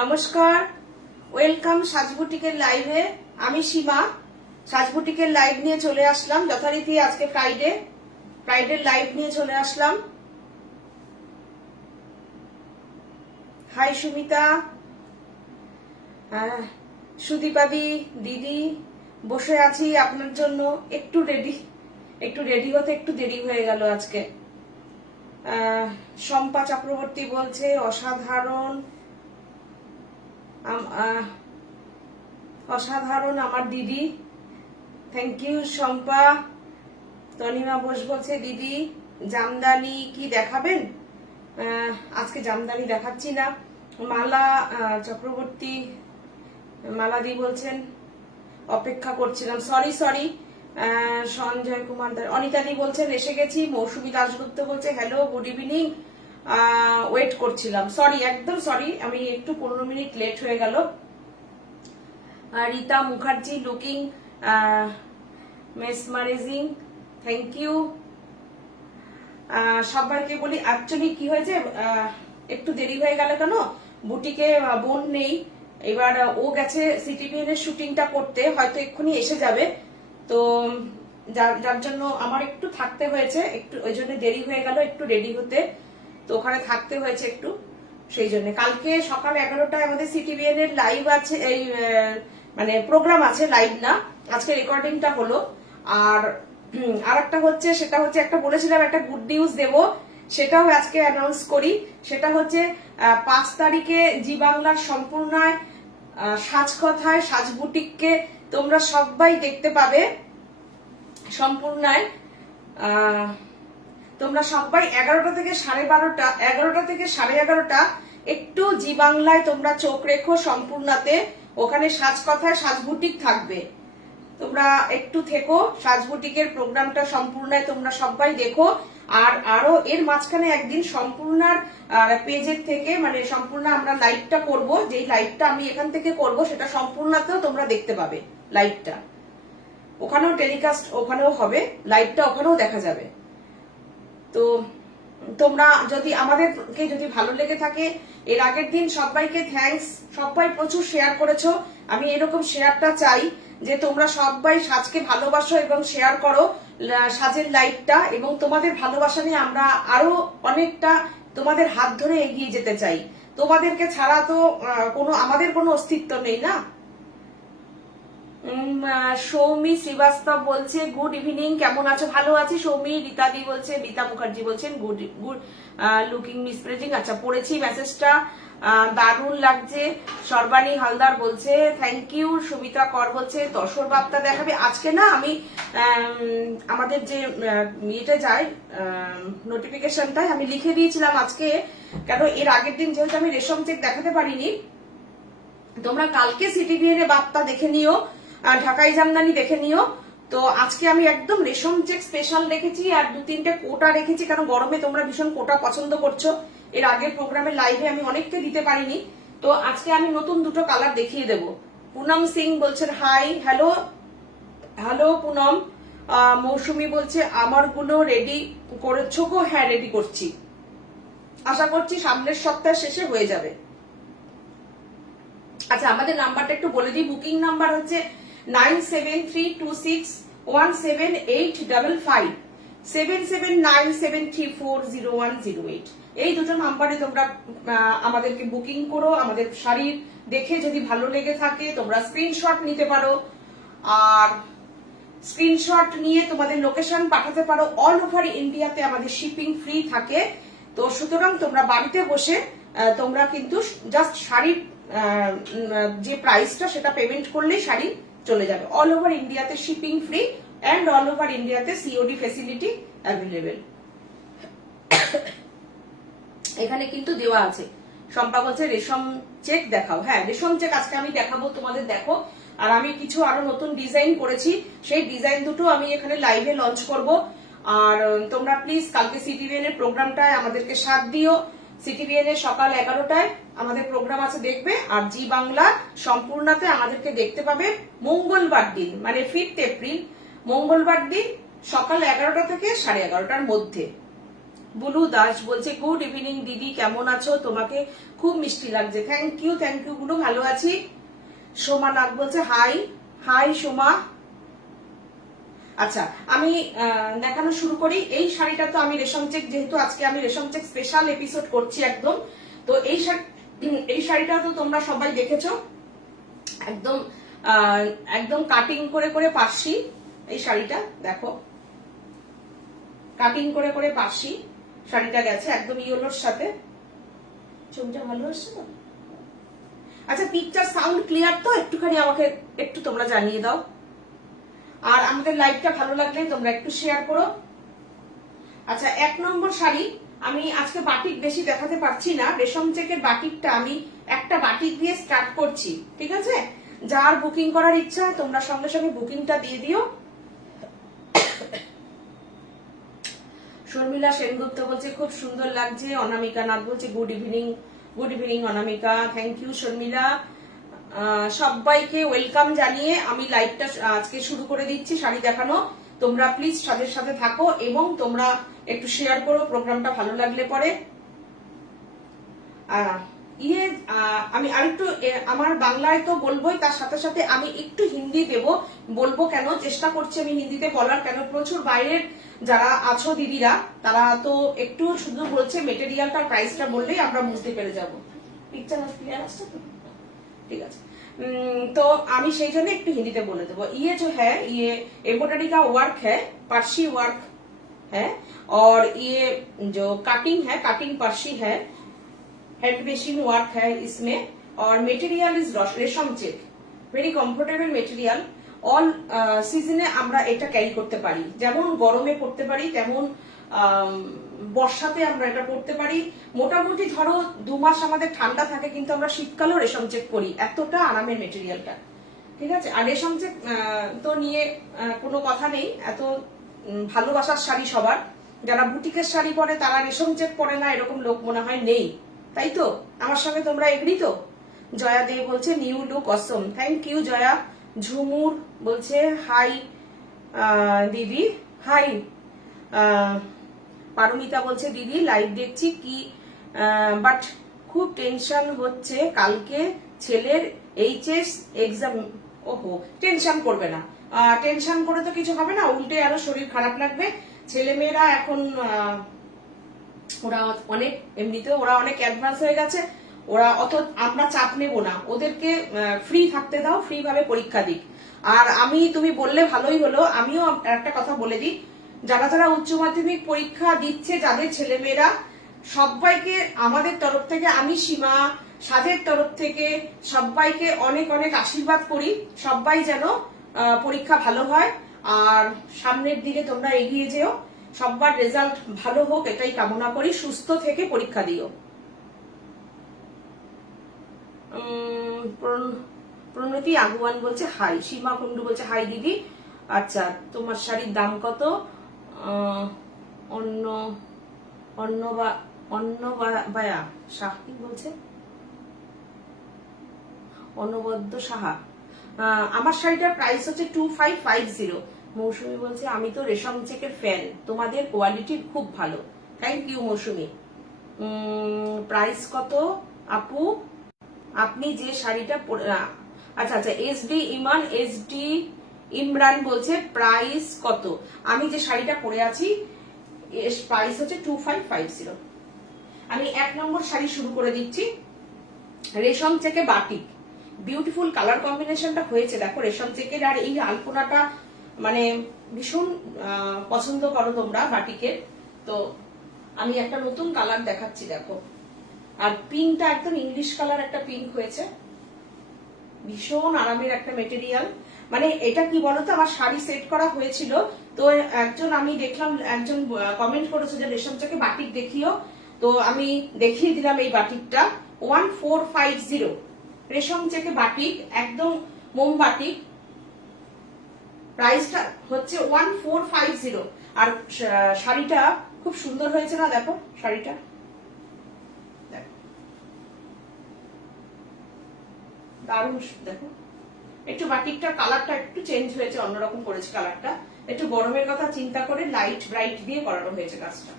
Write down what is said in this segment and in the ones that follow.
নমস্কার, ওয়েলকাম সাজবুটিকের লাইভে। আমি সীমা সাজবুটিকের লাইভ নিয়ে চলে আসলাম। যথারীতি আজকে ফ্রাইডে লাইভ নিয়ে চলে আসলাম। হাই সুমিতা, সুদীপাদি, দিদি, বসে আছি আপনার জন্য। একটু রেডি হতে একটু দেরি হয়ে গেল আজকে। শম্পা চক্রবর্তী বলছে অসাধারণ আমার দিদি। Thank you Shampa. তনিমা বোস বলছে দিদি জামদানি কি দেখাবেন? আজকে জামদানি দেখাচ্ছি না। মালা চক্রবর্তী, মালাদি বলছেন অপেক্ষা করছিলাম। সরি সঞ্জয় কুমার, অনিতাদি বলছেন এসে গেছি। মৌসুমী দাশগুপ্ত বলছে হ্যালো, গুড ইভিনিং, ওয়েট করছিলাম। সরি, একদম সরি, আমি একটু 15 মিনিট লেট হয়ে গেল। Rita Mukherjee looking mesmerising, thank you. সবাইকে বলি অ্যাকচুয়ালি কি হয়েছে, একটু দেরি হয়ে গেল কেন, বুটিকে বোন নেই। এবার ও গেছে সিটিভিএন এর শুটিংটা করতে, হয়তো এক্ষুনি এসে যাবে। তো যার জন্য আমার একটু থাকতে হয়েছে, একটু ওই জন্য দেরি হয়ে গেল একটু রেডি হতে। তো ওখানে থাকতে হয়েছে একটু, সেই জন্য। কালকে সকাল 11টায় আমাদের সিটিভিএন এর লাইভ আছে, এই মানে প্রোগ্রাম আছে, লাইভ না, আজকে রেকর্ডিংটা হলো। আর একটা হচ্ছে, সেটা হচ্ছে একটা বলেছিলাম একটা গুড নিউজ দেব, সেটাও আজকে অ্যানাউন্স করি। সেটা হচ্ছে 5 তারিখে জি বাংলার সম্পূর্ণায় সাজকথায় সাজবুটিককে তোমরা সবাই দেখতে পাবে। সম্পূর্ণায় তোমরা সবাই 11টা থেকে 12:30, 11টা থেকে 11:30 একটু জি বাংলায় তোমরা চোখ রেখো। সম্পূর্ণাতে ওখানে সাজকথায় সাজবুটিক থাকবে, তোমরা একটু থেকো। সাজবুটিকের প্রোগ্রামটা সম্পূর্ণায় তোমরা সবাই দেখো। আর আরো এর মাঝখানে একদিন সম্পূর্ণার পেজের থেকে, মানে সম্পূর্ণ আমরা লাইভটা করব, যেই লাইভটা আমি এখান থেকে করব সেটা সম্পূর্ণাতেও তোমরা দেখতে পাবে। লাইভটা ওখানেও টেলিকাস্ট ওখানেও হবে, লাইভটা ওখানেও দেখা যাবে। তো তোমরা যদি আমাদেরকে যদি ভালো লেগে থাকে, এর আগের দিন সবাইকে থ্যাঙ্কস, সবাই প্রচুর শেয়ার করেছো। আমি এরকম শেয়ারটা চাই, যে তোমরা সবাই সাজকে ভালোবাসো এবং শেয়ার করো সাজের লাইভটা, এবং তোমাদের ভালোবাসা নিয়ে আমরা আরো অনেকটা তোমাদের হাত ধরে এগিয়ে যেতে চাই। তোমাদেরকে ছাড়া তো আমাদের কোনো অস্তিত্ব নেই না। সৌমি শ্রীবাস্তব বলছে গুড ইভিনিং, কেমন আছো? ভালো আছি সৌমি। রীতাদি বলছে, রীতা মুখার্জি বলছেন গুড লুকিং মিসপ্রেজিং। আচ্ছা, পড়েছি মেসেজটা, দারুণ লাগছে। সর্বাণী হালদার বলছে থ্যাংক ইউ। সুমিতা কর বলছে দশর বার্তা দেখাবে আজকে। না, আমি আমাদের যে ইয়েটা যায় নোটিফিকেশনটাই আমি লিখে দিয়েছিলাম আজকে, কেন এর আগের দিন যেহেতু আমি রেশম চেক দেখাতে পারিনি। তোমরা কালকে সিটিভিএন এ বার্তা দেখে নিও, ঢাকাই জামদানি দেখে নিও। তো আজকে আমি একদম রেশম চেক স্পেশাল রেখেছি, আর 2-3টে কোটা রেখেছি, কারণ গরমে তোমরা ভীষণ কোটা পছন্দ করছো। এর আগের প্রোগ্রামের লাইভে আমি অনেককে দিতে পারিনি, তো আজকে আমি নতুন 2টো কালার দেখিয়ে দেব। পুনম সিং বলছেন হাই, হ্যালো পুনম। মৌসুমি বলছে আমারগুলো রেডি করেছো গো? হ্যাঁ, রেডি করছি, আশা করছি সামনের সপ্তাহের শেষে হয়ে যাবে। আচ্ছা, আমাদের নাম্বারটা একটু বলে দিই। বুকিং নাম্বার হচ্ছে 9732617855, 7797340108। এই 2টো নাম্বারে তোমরা আমাদেরকে বুকিং করো। আমাদের শাড়ি দেখে যদি ভালো লেগে থাকে তোমরা স্ক্রিনশট নিতে পারো, আর স্ক্রিনশট নিয়ে তোমাদের লোকেশন পাঠাতে পারো। অল ওভার ইন্ডিয়াতে আমাদের শিপিং ফ্রি থাকে। তো সুতরাং তোমরা বাড়িতে বসে তোমরা কিন্তু জাস্ট শাড়ির যে প্রাইসটা সেটা পেমেন্ট করলেই শাড়ি চলে যাবে। অল ওভার ইন্ডিয়াতে shipping free, and all over ইন্ডিয়াতে সিওডি ফেসিলিটি অ্যাভেলেবেল। এখানে কিন্তু দেওয়া আছে। শম্পা বলছে রেশম চেক দেখাও। হ্যাঁ, রেশম চেক আজকে আমি দেখাবো তোমাদের, দেখো। আর আমি কিছু আরো নতুন ডিজাইন করেছি, সেই ডিজাইন দুটো আমি এখানে লাইভে লঞ্চ করব। আর তোমরা প্লিজ কালকে সিটিভিএন এর প্রোগ্রামটায় আমাদেরকে সাথ দিও। সিটিভিএন এর সকাল 11টায় আমাদের প্রোগ্রাম আছে, দেখবে। আর জি বাংলা সম্পূর্ণাতে আমাদেরকে দেখতে পাবে মঙ্গলবার দিন, মানে 5 এপ্রিল মঙ্গলবার দিন সকাল 11টা থেকে 11:30টার মধ্যে। বুলু দাস বলছে গুড ইভিনিং দিদি, কেমন আছো? তোমাকে খুব মিষ্টি লাগছে। থ্যাংক ইউ বুলু, ভালো আছি। সোমা নাগ বলছে হাই। হাই সোমা। আচ্ছা, আমি দেখানো শুরু করি। এই শাড়িটা তো আমি রেশম চেক, যেহেতু আজকে আমি রেশম চেক স্পেশাল এপিসোড করছি একদম, তো এই শাড়িটা তো তোমরা সবাই দেখেছো, একদম একদম কাটিং করে করে পার্সি। এই শাড়িটা দেখো, কাটিং করে করে পার্সি শাড়িটা গেছে একদম ইয়েলোর সাথে। ছবিটা ভালো আসছে তো? আচ্ছা, পিকচার সাউন্ড ক্লিয়ার তো? একটুখানি আমাকে একটু তোমরা জানিয়ে দাও। আর আমাদের লাইভটা ভালো লাগলে তোমরা একটু শেয়ার করো। আচ্ছা, 1 নম্বর শাড়ি, আমি আজকে বাটিক বেশি দেখাতে পারছি না। রেশম চেকের বাটিকটা আমি একটা বাটিক দিয়ে স্টার্ট করছি, ঠিক আছে? যার বুকিং করার ইচ্ছা তোমরা সঙ্গে সঙ্গে বুকিংটা দিয়ে দিও। শর্মিলা সেনগুপ্ত বলছে খুব সুন্দর লাগছে। অনামিকা নাথ বলছে good evening Anamika. Thank you Sharmila. সবাইকে ওয়েলকাম জানিয়ে আমি লাইভটা আজকে শুরু করে দিচ্ছি শাড়ি দেখানো। তোমরা প্লিজ সাথে সাথে থাকো এবং তোমরা একটু শেয়ার করো প্রোগ্রামটা ভালো লাগলে পরে। আমি আরেকটু আমার বাংলায় তো বলবোই, তার সাথে সাথে আমি একটু হিন্দি বলবো কেন চেষ্টা করছি আমি হিন্দিতে বলার। কেন, প্রচুর বাইরের যারা আছো দিদিরা, তারা তো একটু শুধু বলছে মেটেরিয়ালটার প্রাইসটা বললেই আমরা বুঝতে পেরে যাবো। পিকচার ক্লিয়ার আসছে তো? ঠিক আছে। तो आमी সেই জন্য একটু হিন্দিতে বলে দেবো। ये जो है ये एम्ब्रॉयडरी का वर्क है, पर्शी वर्क है, और ये जो कटिंग है, कटिंग पर्शी है, हैंड मेशिंग वर्क है इसमें, और मटेरियल इज रेशम check, very comfortable material. All সিজনে আমরা এটা ক্যারি করতে পারি, যেমন গরমে পড়তে পারি তেমন বর্ষাতে আমরা এটা পড়তে পারি। মোটামুটি ধরো 2 মাস আমাদের ঠান্ডা থাকে, কিন্তু আমরা শীতকালেও রেশম চেক করি, এতটা আরামের মেটেরিয়ালটা, ঠিক আছে? আর রেশম চেক তো নিয়ে কোনো কথা নেই, এত ভালোবাসার শাড়ি সবার। যারা বুটিকের শাড়ি পরে তারা রেশম চেক পরে না এরকম লোক মনে হয় নেই, তাই তো? আমার সঙ্গে তোমরা এগ্রি তো? জয়া দে বলছে new look Assam, thank you Jaya. Jhumur বলছে হাই দিদি, হাই। পারমিতা বলছে দিদি লাইভ দেখছি কি, বাট খুব টেনশন হচ্ছে, কালকে ছেলের এইচএস এক্সাম। ওহো, টেনশন করবে না, টেনশন করে তো কিছু হবে না, উল্টে আরো শরীর খারাপ লাগবে। ছেলে মেয়েরা এখন ওরা অনেক, এমনিতে ওরা অনেক অ্যাডভান্স হয়ে গেছে, ওরা অত আমরা চাপ নেব না, ওদেরকে ফ্রি থাকতে দাও, ফ্রি ভাবে পরীক্ষা দিক। আর তুমি বললে ভালোই হলো, আমিও একটা কথা বলে দিই, যারা যারা উচ্চ মাধ্যমিক পরীক্ষা দিচ্ছে, যাদের ছেলেমেয়েরা, সবাইকে আমাদের তরফ থেকে, আমি সীমা সাজের তরফ থেকে সবাইকে অনেক অনেক আশীর্বাদ করি, সবাই যেন পরীক্ষা ভালো হয় আর সামনের দিকে তোমরা এগিয়ে যেও, সবার রেজাল্ট ভালো হোক এটাই কামনা করি, সুস্থ থেকে পরীক্ষা দিও। প্রণতি আগুয়ান বলছে হাই। সীমা কুন্ডু বলছে হাই দিদি। আচ্ছা, তোমার শাড়ির দাম কত? অন্নবায়া সাহা বলছে, অনবদ্য সাহা। আমার শাড়িটার প্রাইস হচ্ছে 2550। মৌসুমি বলছে আমি তো রেশম চেকের ফ্যান, তোমাদের কোয়ালিটি খুব ভালো। Thank you Mousumi. প্রাইস কত আপু? আপনি যে শাড়িটা আচ্ছা আচ্ছা, এসডি ইমরান বলছে প্রাইস কত? আমি যে শাড়িটা পরে আছি প্রাইস হচ্ছে 2550। আমি 1 নম্বর শাড়ি শুরু করে দিচ্ছি। রেশম চেকে বাটিক, বিউটিফুল কালার কম্বিনেশনটা হয়েছে দেখো রেশম চেকের, আর এই আলপনাটা মানে ভীষণ পছন্দ করো তোমরা বাটিকের। তো আমি একটা নতুন কালার দেখাচ্ছি দেখো, আর পিঙ্কটা একদম ইংলিশ কালার একটা পিঙ্ক হয়েছে, ভীষণ আরামের একটা মেটেরিয়াল। মানে এটা কি বলতো, আমার শাড়ি সেট করা হয়েছিল, তো আমি দেখলাম একজন কমেন্ট করেছে যে রেশম চেকে বাটিক দেখিও, তো আমি দেখিয়ে দিলাম এই বাটিকটা 1450। রেশম চেকে বাটিক, একদম মোম বাটিক, প্রাইসটা হচ্ছে 1450। আর শাড়িটা খুব সুন্দর হয়েছে না, দেখো শাড়িটা, দারুণ দেখো। একটু বাটিকটার কালারটা একটু চেঞ্জ হয়েছে, অন্যরকম করেছে কালারটা, একটু গরমের কথা চিন্তা করে লাইট ব্রাইট দিয়ে করানো হয়েছে কাজটা।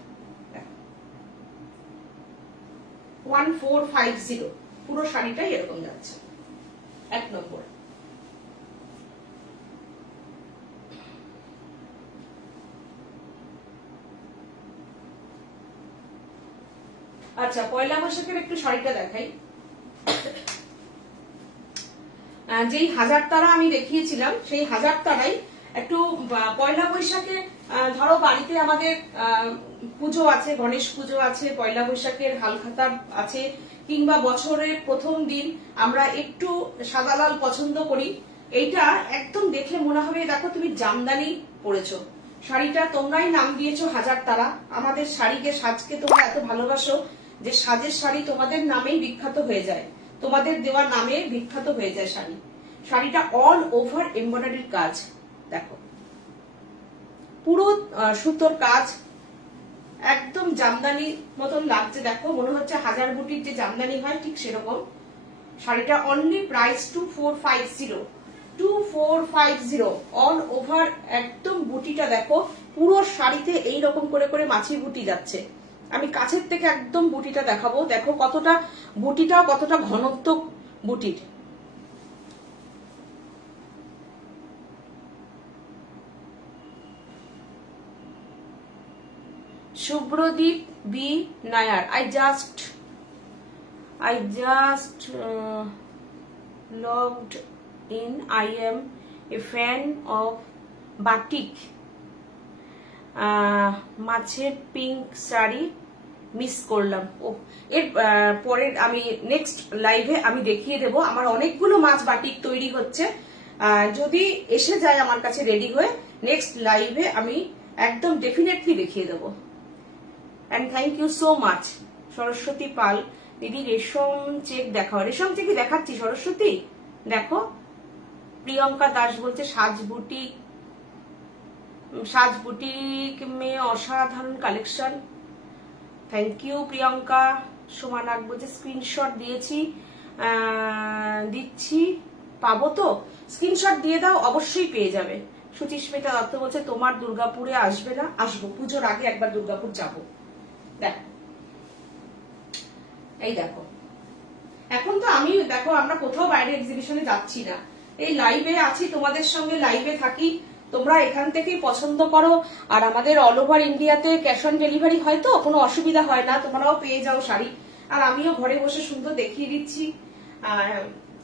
1450, পুরো শাড়িটাই এরকম যাচ্ছে। 1 নম্বর। আচ্ছা, পয়লা বৈশাখের একটু শাড়িটা দেখাই। যেই হাজার তারা আমি দেখিয়েছিলাম সেই হাজার তারাই একটু পয়লা বৈশাখে, ধরো বাড়িতে আমাদের পুজো আছে, গণেশ পুজো আছে, পয়লা বৈশাখের হালখাতা আছে, কিংবা বছরের প্রথম দিন আমরা একটু সাদা লাল পছন্দ করি। এইটা একদম দেখলে মনে হবে দেখো তুমি জামদানি পরেছো। শাড়িটা তোমরাই নাম দিয়েছো হাজার তারা। আমাদের শাড়িকে, সাজকে তোমরা এত ভালোবাসো যে সাজের শাড়ি তোমাদের নামেই বিখ্যাত হয়ে যায়, তোমাদের দেওয়া নামে বিখ্যাত হয়ে যায় শাড়ি। শাড়িটা অল ওভার এমব্রয়ডারির কাজ, দেখো পুরো সুতোর কাজ, একদম জামদানি মতন লাগছে। দেখো মনে হচ্ছে হাজার বুটির যে জামদানি হয় ঠিক সেরকম। শাড়িটা অনলি প্রাইস 2450, 2450 অল ওভার। একদম বুটিটা দেখো, পুরো শাড়িতে এইরকম করে করে মাছি বুটি যাচ্ছে। আমি কাছের থেকে একদম বুটিটা দেখাবো, দেখো কতটা বুটিটাও কতটা ঘনত্ব বুটির। Subhradip B Nair, I just logged in. I am a fan of batik. মাছের পিঙ্ক শাড়ি মিস করলাম। ও, এর পরের আমি নেক্সট লাইভে আমি দেখিয়ে দেব। আমার অনেকগুলো মাছ বাটিক তৈরি হচ্ছে, যদি এসে যায় আমার কাছে রেডি হয়ে, নেক্সট লাইভে আমি একদম ডেফিনেটলি দেখিয়ে দেবো। And thank you so much Saraswati Pal দিদি। রেশম চেক দেখাও, রেশম চেকই দেখাচ্ছি সরস্বতী, দেখো। প্রিয়ঙ্কা দাস বলছে সাজ বুটিক মে অসাধারণ কালেকশন। Thank you Priyanka. সোমানাক বলছে স্ক্রিনশট দিচ্ছি, পাবো তো? স্ক্রিনশট দিয়ে দাও, অবশ্যই পেয়ে যাবে। সুচিস্মিতা দত্ত বলছে তোমার দুর্গাপুরে আসবে না? আসবো, পুজোর আগে একবার দুর্গাপুর যাবো। দেখো, এই দেখো, এখন তো আমি দেখো আমরা কোথাও বাইরে এক্সিবিশনে যাচ্ছি না, এই লাইভে আছি, তোমাদের সঙ্গে লাইভে থাকি। তোমরা এখান থেকেই পছন্দ করো, আর আমাদের অল ওভার ইন্ডিয়াতে ক্যাশ অন ডেলিভারি হয়, তো কোনো অসুবিধা হয় না, তোমরাও পেয়ে যাও শাড়ি। আর আমিও ঘরে বসে সুন্দর দেখিয়ে দিচ্ছি।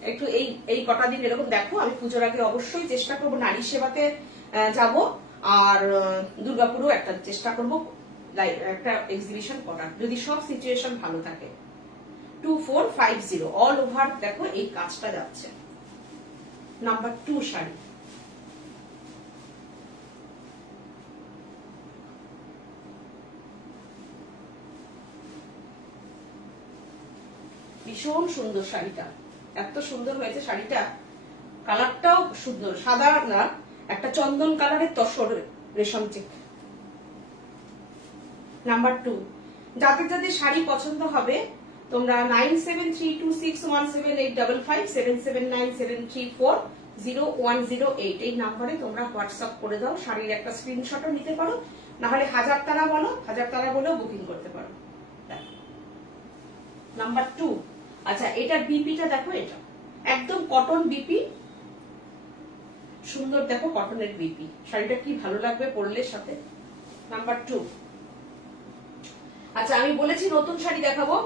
একটু এই কটা দিন এরকম দেখো। আমি পুজোর আগে অবশ্যই চেষ্টা করবো নারী সেবাতে যাব, আর দুর্গাপুরও একটা চেষ্টা করবো একটা এক্সিবিশন করার, যদি সব সিচুয়েশন ভালো থাকে। 2450 অল ওভার দেখো এই কাজটা যাচ্ছে। নাম্বার 2 শাড়ি, ভীষণ সুন্দর শাড়িটা, এত সুন্দর হয়েছে শাড়িটা। কালারটাও সুন্দর, সাদা না, একটা চন্দন কালারের তসর রেশম চেক। নাম্বার 2, যাদের যাদের শাড়ি পছন্দ হবে তোমরা 9732617855 7797340108 এই নাম্বারে তোমরা হোয়াটসঅ্যাপ করে দাও। শাড়ির একটা স্ক্রিনশটও নিতে পারো, না হলে হাজার তারা বলেও বুকিং করতে পারো। নাম্বার 2, আচ্ছা এটার বিপিটা দেখো, এটা একদম কটন বিপি, সুন্দর দেখো কটনের বিপি। শাড়িটা কি ভালো লাগবে পরলে সাথে। নাম্বার 2, আচ্ছা আমি বলেছি নতুন শাড়ি দেখাবো,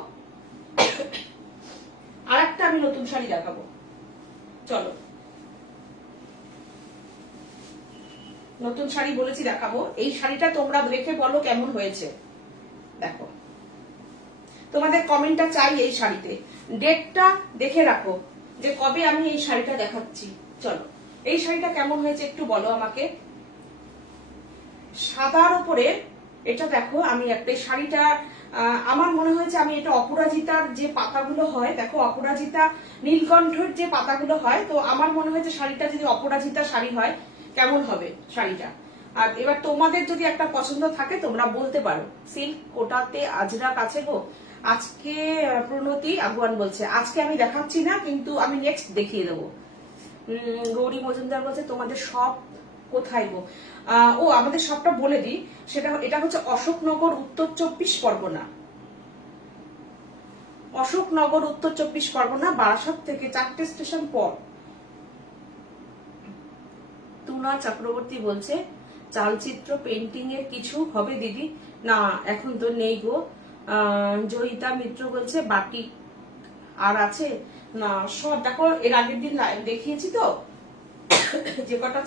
আর একটা আমি নতুন শাড়ি দেখাবো, চলো। নতুন শাড়ি বলেছি দেখাবো, এই শাড়িটা তোমরা দেখে বলো কেমন হয়েছে। দেখো, তোমাদের কমেন্টটা চাই এই শাড়িতে, ডেটটা দেখে রাখো যে কবে আমি এই শাড়িটা দেখাচ্ছি। চলো, এই শাড়িটা কেমন হয়েছে একটু বলো আমাকে। সাদার উপরে এটা দেখো, আমি একটা শাড়িটা আমার মনে হয়েছে আমি এটা অপরাজিতার যে পাতাগুলো হয়, দেখো অপরাজিতা নীলকণ্ঠের যে পাতাগুলো হয়, তো আমার মনে হয়েছে শাড়িটা যদি অপরাজিতা শাড়ি হয় কেমন হবে শাড়িটা। আর এবার তোমাদের যদি একটা পছন্দ থাকে তোমরা বলতে পারো। সিল্ক কোটাতে আজরাক আছে গো, আজকে প্রণতি আগুয়ান বলছে আজকে আমি দেখাচ্ছি না, কিন্তু আমি নেক্সট দেখিয়ে দেবো। গৌরী মজুমদার বলছে তোমাদের সব কোথায় গো? ও আমাদের সবটা বলে দিই, এটা হচ্ছে অশোকনগর, উত্তর 24 পরগনা। অশোকনগর, উত্তর 24 পরগনা, বারাসাত থেকে 4টে স্টেশন পর। তুনা চক্রবর্তী বলছে চালচিত্র পেন্টিং এর কিছু হবে দিদি? না, এখন তো নেই গো। জয়িতা মিত্র বলছে বাকি আর আছে না, সব দেখো এর আগের দিন দেখিয়েছি তো, যে কটা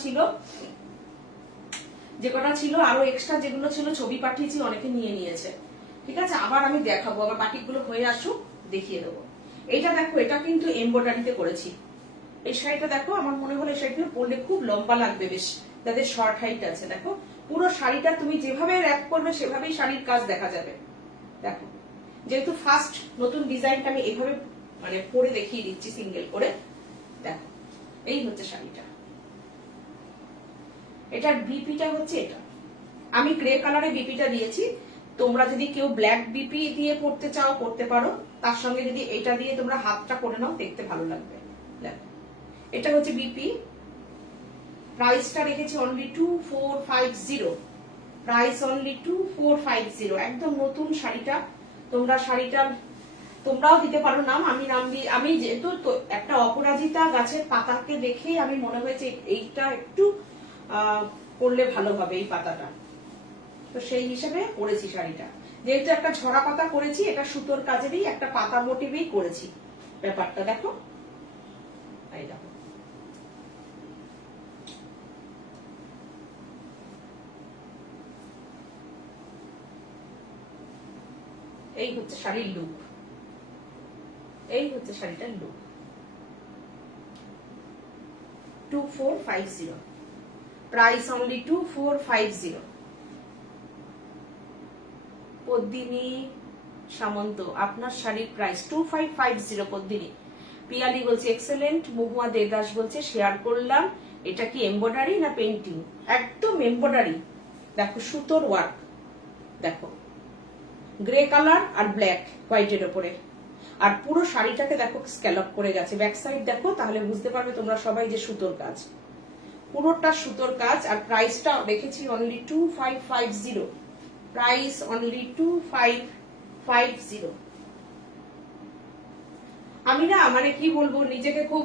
ছিল আরো এক্সট্রা যেগুলো ছিল ছবি পাঠিয়েছি, অনেকে নিয়ে নিয়েছে। ঠিক আছে, আবার আমি দেখাবো, আবার বাকিগুলো হয়ে আসুক দেখিয়ে দেবো। এইটা দেখো, এটা কিন্তু এমব্রয়ডারিতে করেছি। এই শাড়িটা দেখো, আমার মনে হলো এই শাড়িটা পরলে খুব লম্বা লাগবে, বেশ যাদের শর্ট হাইট আছে। দেখো পুরো শাড়িটা তুমি যেভাবে র‍্যাপ করবে সেভাবেই শাড়ির কাজ দেখা যাবে। দেখো, যেহেতু ফার্স্ট নতুন ডিজাইনটা আমি এভাবে মানে পরে দেখিয়ে দিচ্ছি সিঙ্গেল করে। দেখো, এই হচ্ছে শাড়িটা। এটার বিপিটা হচ্ছে এটা, আমি গ্রে কালারে বিপিটা দিয়েছি। তোমরা যদি কেউ ব্ল্যাক বিপি দিয়ে পড়তে চাও করতে পারো, তার সঙ্গে যদি এটা দিয়ে তোমরা হাতটা করে নাও দেখতে ভালো লাগবে। দেখো, এটা হচ্ছে বিপি। প্রাইসটা রেখেছি অনলি 2450, প্রাইস অনলি 2450। একদম নতুন শাড়িটা। তোমরাও দিতে পারো নাম, আমি নাম দিই। আমি যেহেতু একটা অপরাজিতা গাছের পাতাকে দেখেই আমি মনে হয়েছে এইটা একটু করলে ভালো হবে, এই পাতাটা। তো সেই হিসেবে করেছি শাড়িটা। যেহেতু একটা ঝরা পাতা করেছি, এটা সুতোর কাজেরই একটা পাতা মোটিভেই করেছি ব্যাপারটা। দেখো, এই দেখো, এই হচ্ছে শাড়ির লুক, এই হচ্ছে শাড়িটার লুক। 2450, price only 2450। পদ্মিনী সামন্ত, আপনার শাড়ির প্রাইস 2550 পদ্মিনী। পিয়ালি বলছে এক্সেলেন্ট। মহুয়া দেদাস বলছে শেয়ার করলাম। এটা কি এমব্রয়ডারি না পেন্টিং? একদম এমব্রয়ডারি। দেখো সুতোর ওয়ার্ক, দেখো গ্রে কালার আর ব্ল্যাক হোয়াইটের উপরে। আর পুরো শাড়িটাকে দেখো স্ক্যালপ করে গেছে। ব্যাক সাইড দেখো, তাহলে বুঝতে পারবে তোমরা সবাই যে সুতোর কাজ, পুরোটা সুতোর কাজ। আর প্রাইসটা রেখেছি অনলি 2550, প্রাইস অনলি 2550। আমি না মানে কি বলবো, নিজেকে খুব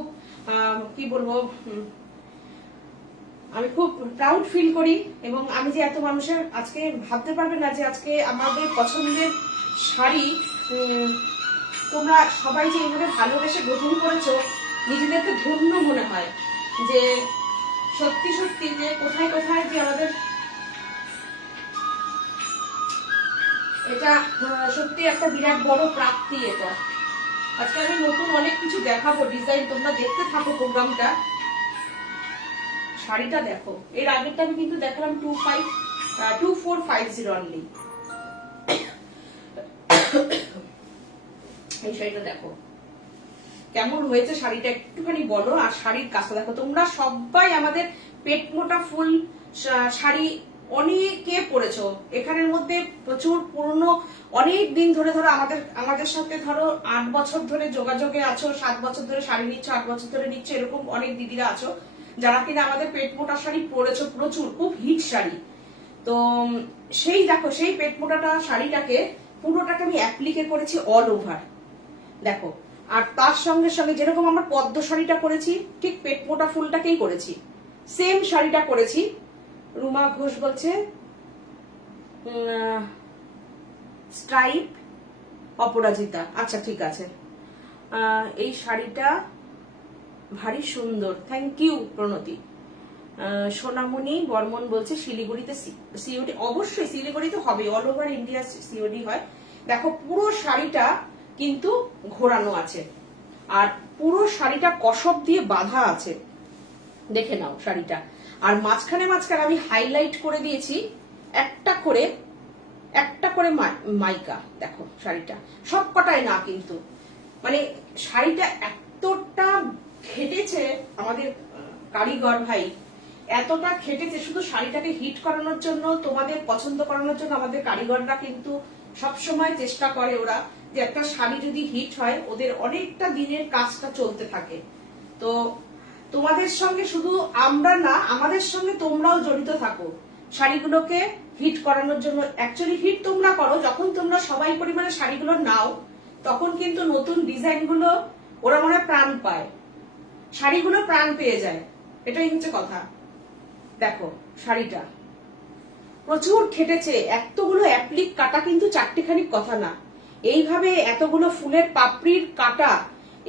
কি বলবো, আমি খুব প্রাউড ফিল করি। এবং আমি যে এত মানুষের, আজকে ভাবতে পারবে না যে আজকে আমাদের পছন্দের শাড়ি তোমরা সবাই যে এইভাবে ভালোবেসে গ্রহণ করেছো, নিজেদেরকে ধন্য মনে হয়। যে সত্যি সত্যি যে কোথায় কোথায় যে আমাদের, এটা সত্যি একটা বিরাট বড় প্রাপ্তি। এটা আজকে আমি নতুন অনেক কিছু দেখাবো ডিজাইন, তোমরা দেখতে থাকো প্রোগ্রামটা। শাড়িটা দেখো, এর আগেরটা আমি কিন্তু দেখালাম 2450 অনলি। এই শাড়িটা দেখো কেমন হয়েছে, শাড়িটা একটুখানি বলো। আর শাড়ির কাজটা দেখো, তোমরা সবাই আমাদের পেট মোটা ফুল শাড়ি অনেকে পরেছো। এখানের মধ্যে প্রচুর পুরনো, অনেক দিন ধরে ধরো আমাদের সাথে ধরো 8 বছর ধরে যোগাযোগে আছো, 7 বছর ধরে শাড়ি নিচ্ছ, 8 বছর ধরে নিচ্ছ, এরকম অনেক দিদিরা আছো যারা কিনা আমাদের পেট মোটা শাড়ি পরেছো প্রচুর, খুব হিট শাড়ি। তো সেই দেখো, সেই পেট মোটাটা শাড়িটাকে পুরোটাকে আমি অ্যাপ্লিকে করেছি অল ওভার। দেখো, আর তার সঙ্গে সঙ্গে যেরকম আমরা পদ্ম শাড়িটা করেছি, ঠিক পেট মোটা ফুলটাকেই করেছি, সেম শাড়িটা করেছি। রুমা ঘোষ বলছে স্ট্রাইপ অপরাজিতা, আচ্ছা ঠিক আছে। এই শাড়িটা ভারী সুন্দর, থ্যাংক ইউ প্রণতি। সোনামণি বর্মন বলছে শিলিগুড়িতে সিওডি, অবশ্যই শিলিগুড়িতে হবে, অল ওভার ইন্ডিয়া সিওডি হয়। দেখো পুরো শাড়িটা কিন্তু ঘোরানো আছে, আর পুরো শাড়িটা কসব দিয়ে বাঁধা আছে, দেখে নাও শাড়িটা। আর মাঝখানে মাঝখানে আমি হাইলাইট করে দিয়েছি একটা করে মাইকা। দেখো শাড়িটা সব কটায় না, কিন্তু মানে শাড়িটা এতটা খেটেছে আমাদের কারিগর ভাই, এতটা খেটেছে শুধু শাড়িটাকে হিট করানোর জন্য, তোমাদের পছন্দ করানোর জন্য। আমাদের কারিগররা কিন্তু সবসময় চেষ্টা করে ওরা যে একটা শাড়ি যদি হিট হয়, ওদের অনেকটা দিনের কাজটা চলতে থাকে। তো তোমাদের সঙ্গে শুধু আমরা না, আমাদের সঙ্গে তোমরাও জড়িত থাকো শাড়িগুলোকে হিট করানোর জন্য। অ্যাকচুয়ালি হিট তোমরা করো যখন তোমরা সবাই পরিমাণে শাড়িগুলো নাও, তখন কিন্তু নতুন ডিজাইন গুলো ওরা মনে প্রাণ পায়, শাড়িগুলো প্রাণ পেয়ে যায়, এটাই হচ্ছে কথা। দেখো শাড়িটা প্রচুর খেটেছে, এতগুলো অ্যাপ্লিক কাটা কিন্তু চারটিখানি কথা না, এইভাবে এতগুলো ফুলের পাপড়ির কাটা,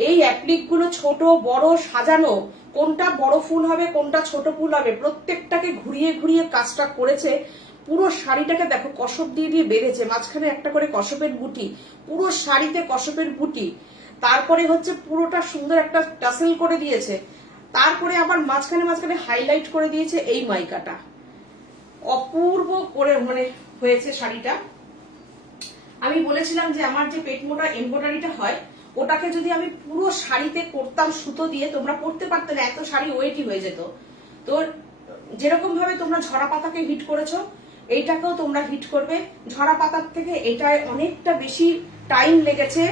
এই অ্যাপ্লিক গুলো ছোট বড় সাজানো, কোনটা বড় ফুল হবে কোনটা ছোট ফুল হবে প্রত্যেকটাকে ঘুরিয়ে ঘুরিয়ে কাজটা করেছে। পুরো শাড়িটাকে দেখো কসব দিয়ে দিয়ে বেঁধেছে, মাঝখানে একটা করে কসবের বুটি, পুরো শাড়িতে কসবের বুটি, তারপরে হচ্ছে পুরোটা সুন্দর একটা টাসেল করে দিয়েছে, তারপরে আবার মাঝখানে মাঝখানে হাইলাইট করে দিয়েছে এই মাইকাটা। অপূর্ব করে মানে হয়েছে শাড়িটা। আমি বলেছিলাম যে আমার যে পেট মোটা এমব্রয়ডারিটা হয় ওটাকে যদি আমি পুরো শাড়িতে করতাম সুতো দিয়ে, তোমরা পরতে পারতে না, এত শাড়ি ওয়েটই হয়ে যেত। তো যেরকম ভাবে তোমরা ঝরা পাতাকে হিট করেছো এইটাকেও তোমরা হিট করবে। ঝরা পাতার থেকে এটায় অনেকটা বেশি টাইম লেগেছে,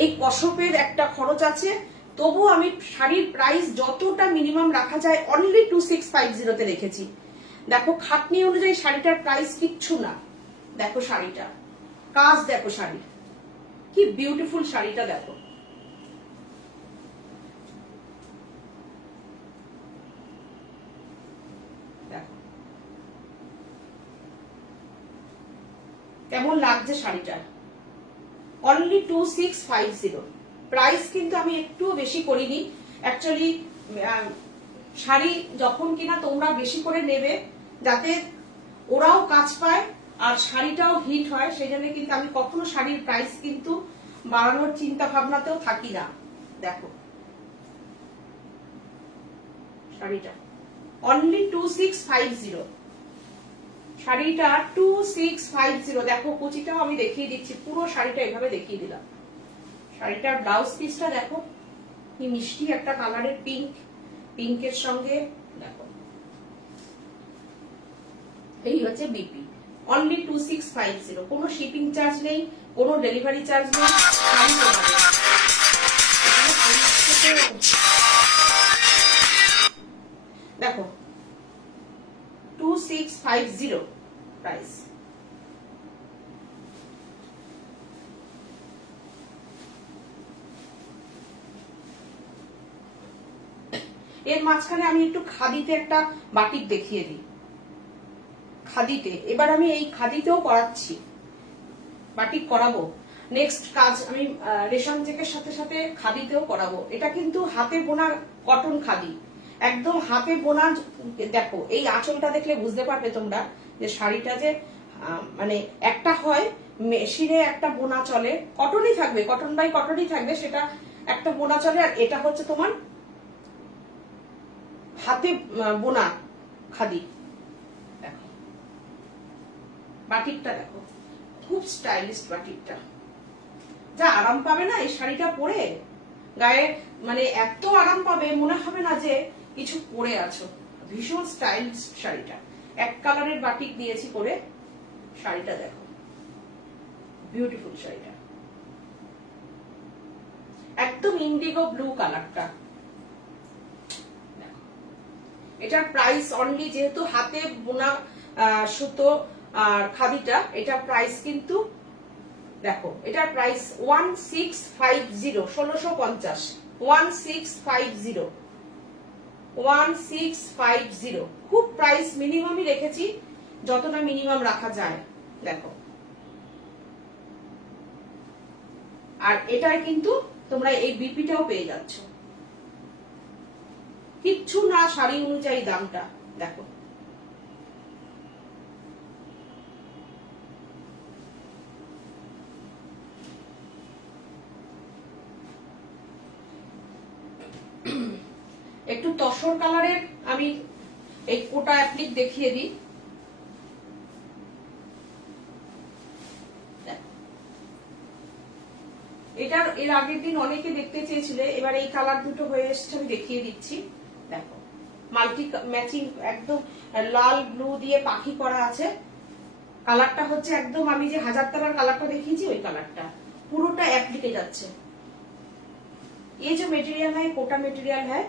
এই কসবের একটা খরচ আছে, তবু আমি শাড়ির প্রাইস যতটা মিনিমাম রাখা যায় অনলি 2650 তে রেখেছি। দেখো খাটনি অনুযায়ী শাড়িটার প্রাইস কিচ্ছু না। দেখো শাড়িটা কাজ, দেখো শাড়ি কি বিউটিফুল, শাড়িটা দেখো। দেখো কেমন লাগছে শাড়িটা। অনলি 2650 প্রাইস, কিন্তু আমি একটু বেশি করিনি। অ্যাকচুয়ালি শাড়ি যখন কিনা তোমরা বেশি করে নেবে যাতে ওরাও কাজ পায় আর শাড়িটাও হিট হয়, সেই জন্য কিন্তু আমি কখনো শাড়ির প্রাইস কিন্তু বাড়ানোর চিন্তা ভাবনাতেও থাকি না। দেখো শাড়িটা অনলি 2650, শাড়িটা 2650। দেখো কুচিটাও আমি দেখিয়ে দিচ্ছি, পুরো শাড়িটা এভাবে দেখিয়ে দিলাম। শাড়িটার ব্লাউজ পিসটা দেখো কি মিষ্টি একটা কালারের পিঙ্ক, পিঙ্কের সঙ্গে দেখো এই হচ্ছে বিপি। অনলি 2650, কোনো শিপিং চার্জ নেই, কোনো ডেলিভারি চার্জ নেই। দেখো 2650 প্রাইস। এর মাঝখানে আমি একটু খাদিতে একটা বাটিক দেখিয়ে দিই। খাদিতে এবার আমি এই খাদিতেও করাচ্ছি, বাটিক করাবো। নেক্সট কাজ আমি রেশম চেকের সাথে সাথে খাদিতেও করাবো। এটা কিন্তু হাতে বোনা কটন খাদি, একদম হাতে বোনা। দেখো এই আঁচলটা দেখলে বুঝতে পারবে তোমরা যে শাড়িটা যে মানে একটা হয় মেশিনে একটা বোনা চলে, কটনই থাকবে, কটন বাই কটনই থাকবে, সেটা একটা বোনা চলে। আর এটা হচ্ছে তোমার হাতে বোনা খাদি। দেখো বাটিকটা দেখো খুব স্টাইলিশ বাটিকটা, যা আরাম পাবে না এই শাড়িটা পরে, গায়ে মানে এত আরাম পাবে মনে হবে না যে কিছু পরে আছো। ভীষণ স্টাইলিশ শাড়িটা, এক কালারের বাটিক দিয়েছি করে। শাড়িটা দেখো বিউটিফুল, শাড়িটা একদম ইন্ডিগো ব্লু কালারটা। এটার প্রাইস অনলি, যেহেতু হাতে বোনা সুতো আর খাদিটা, এটার প্রাইস কিন্তু দেখো এটার প্রাইস 1650, 1650, 1650, 1650। খুব প্রাইস মিনিমামই রেখেছি, যতটা মিনিমাম রাখা যায়। দেখো আর এটাই কিন্তু তোমরা এই বিপিটাও পেয়ে যাচ্ছ, কিচ্ছু না শাড়ি অনুযায়ী দামটা। দেখো একটু তসর কালারের আমি এই কোটা অ্যাপ্লিক দেখিয়ে দিই। এটার এর আগের দিন অনেকে দেখতে চেয়েছিলে, এবার এই কালার দুটো হয়ে এসেছে, আমি দেখিয়ে দিচ্ছি। দেখো মাল্টি ম্যাচিং, একদম লাল ব্লু দিয়ে পাখি করা আছে। কালারটা হচ্ছে একদম আমি যে হাজার তারার কালারটা দেখিয়েছি ওই কালারটা, পুরোটা एप्लिके যাচ্ছে। ये जो मटेरियल है कोटा मटेरियल है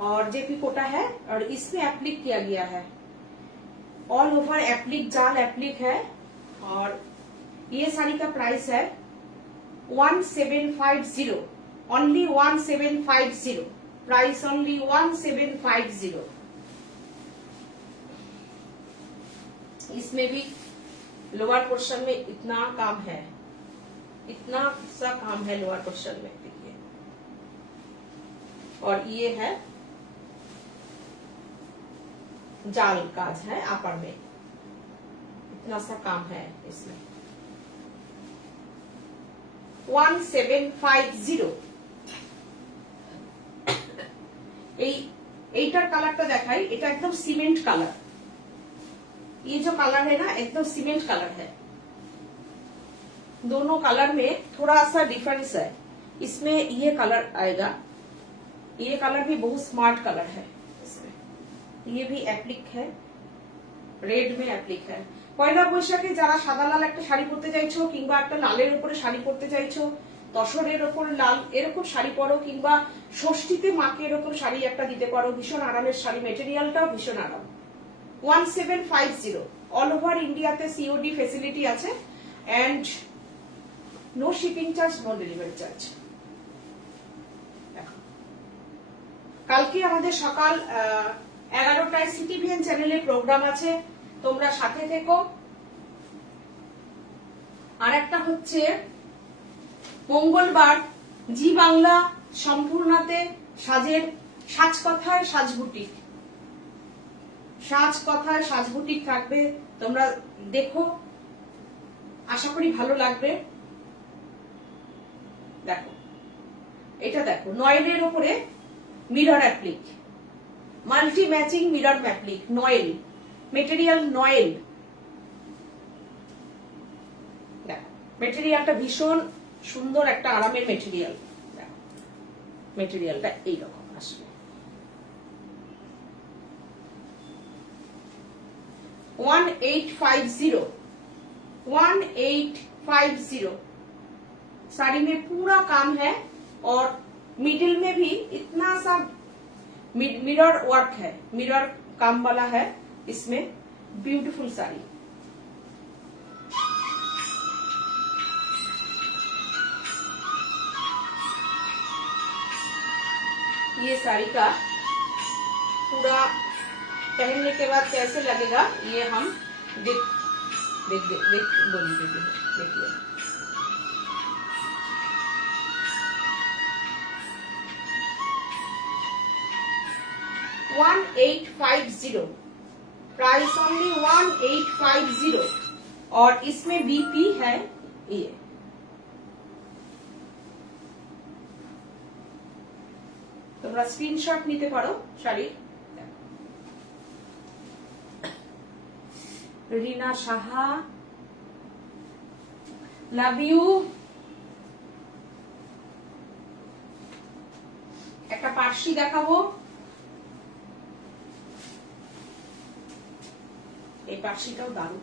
और जेपी कोटा है और इसमें एप्लिक किया गया है, ऑल ओवर एप्लिक जाल एप्लिक है। और ये साड़ी का प्राइस है 1750, only 1750, price only 1750. इसमें भी लोअर पोर्शन में इतना काम है, इतना सा काम है लोअर पोर्शन में, देखिए। और ये है जाल काज है अपर में, इतना सा काम है इसमें। 1750। এইটার কালারটা দেখাই, এটা একদম সিমেন্ট কালার। ये जो कलर है ना एकदम सीमेंट कलर है। दोनों कलर में थोड़ा सा डिफरेंस है। इसमें ये कलर आएगा, ये कलर भी बहुत स्मार्ट कलर है इसमें। ये भी एप्लिक है, रेड में एप्लिक है। পয়লা বৈশাখে যারা সাদা লাল একটা শাড়ি পরতে চাইছো, কিংবা একটা লালের উপরে শাড়ি পরতে চাইছো, তসরের ওপর লাল এরকম শাড়ি পরো, কিংবা ষষ্ঠীতে মাকে এরকম শাড়ি একটা দিতে পারো, ভীষণ আরামের শাড়ি, মেটেরিয়ালটাও ভীষণ আরাম। 1750 অল ওভার ইন্ডিয়াতে সিওডি ফেসিলিটি আছে, and no shipping charge, no delivery charge. কালকে আমাদের সকাল 11টায় সিটিভিএন চ্যানেলে প্রোগ্রাম আছে, তোমরা সাথে থেকো। আর একটা হচ্ছে মঙ্গলবার জি বাংলা সম্পূর্ণাতে সাজকথায় সাজবুটিক, সাজকথায় সাজবুটিক থাকবে, তোমরা দেখো, আশা করি ভালো লাগবে। দেখো এটা, দেখো নয়েলের উপরে mirror applique, multi matching mirror applique, Noel material, Noel. দেখো মেটেরিয়ালটা ভীষণ সুন্দর, একটা আরামের মেটেরিয়াল। দেখো মেটেরিয়ালটা এইরকম আসবে। 1850, 1850। साड़ी में पूरा काम है, और मिडिल में भी इतना सा मिरर वर्क है, मिरर काम वाला है इसमें। ब्यूटीफुल साड़ी। ये साड़ी का पूरा पहनने के बाद कैसे लगेगा ये हम देख बोलिए, देखिए। $1850, प्राइस ओनली 1850। और इसमें बीपी है ये। তোমরা স্ক্রিনশট নিতে পারো শাড়ির। রিনা সাহা, লাভ ইউ। একটা পার্সি দেখাবো, এই পার্সিটাও দারুণ।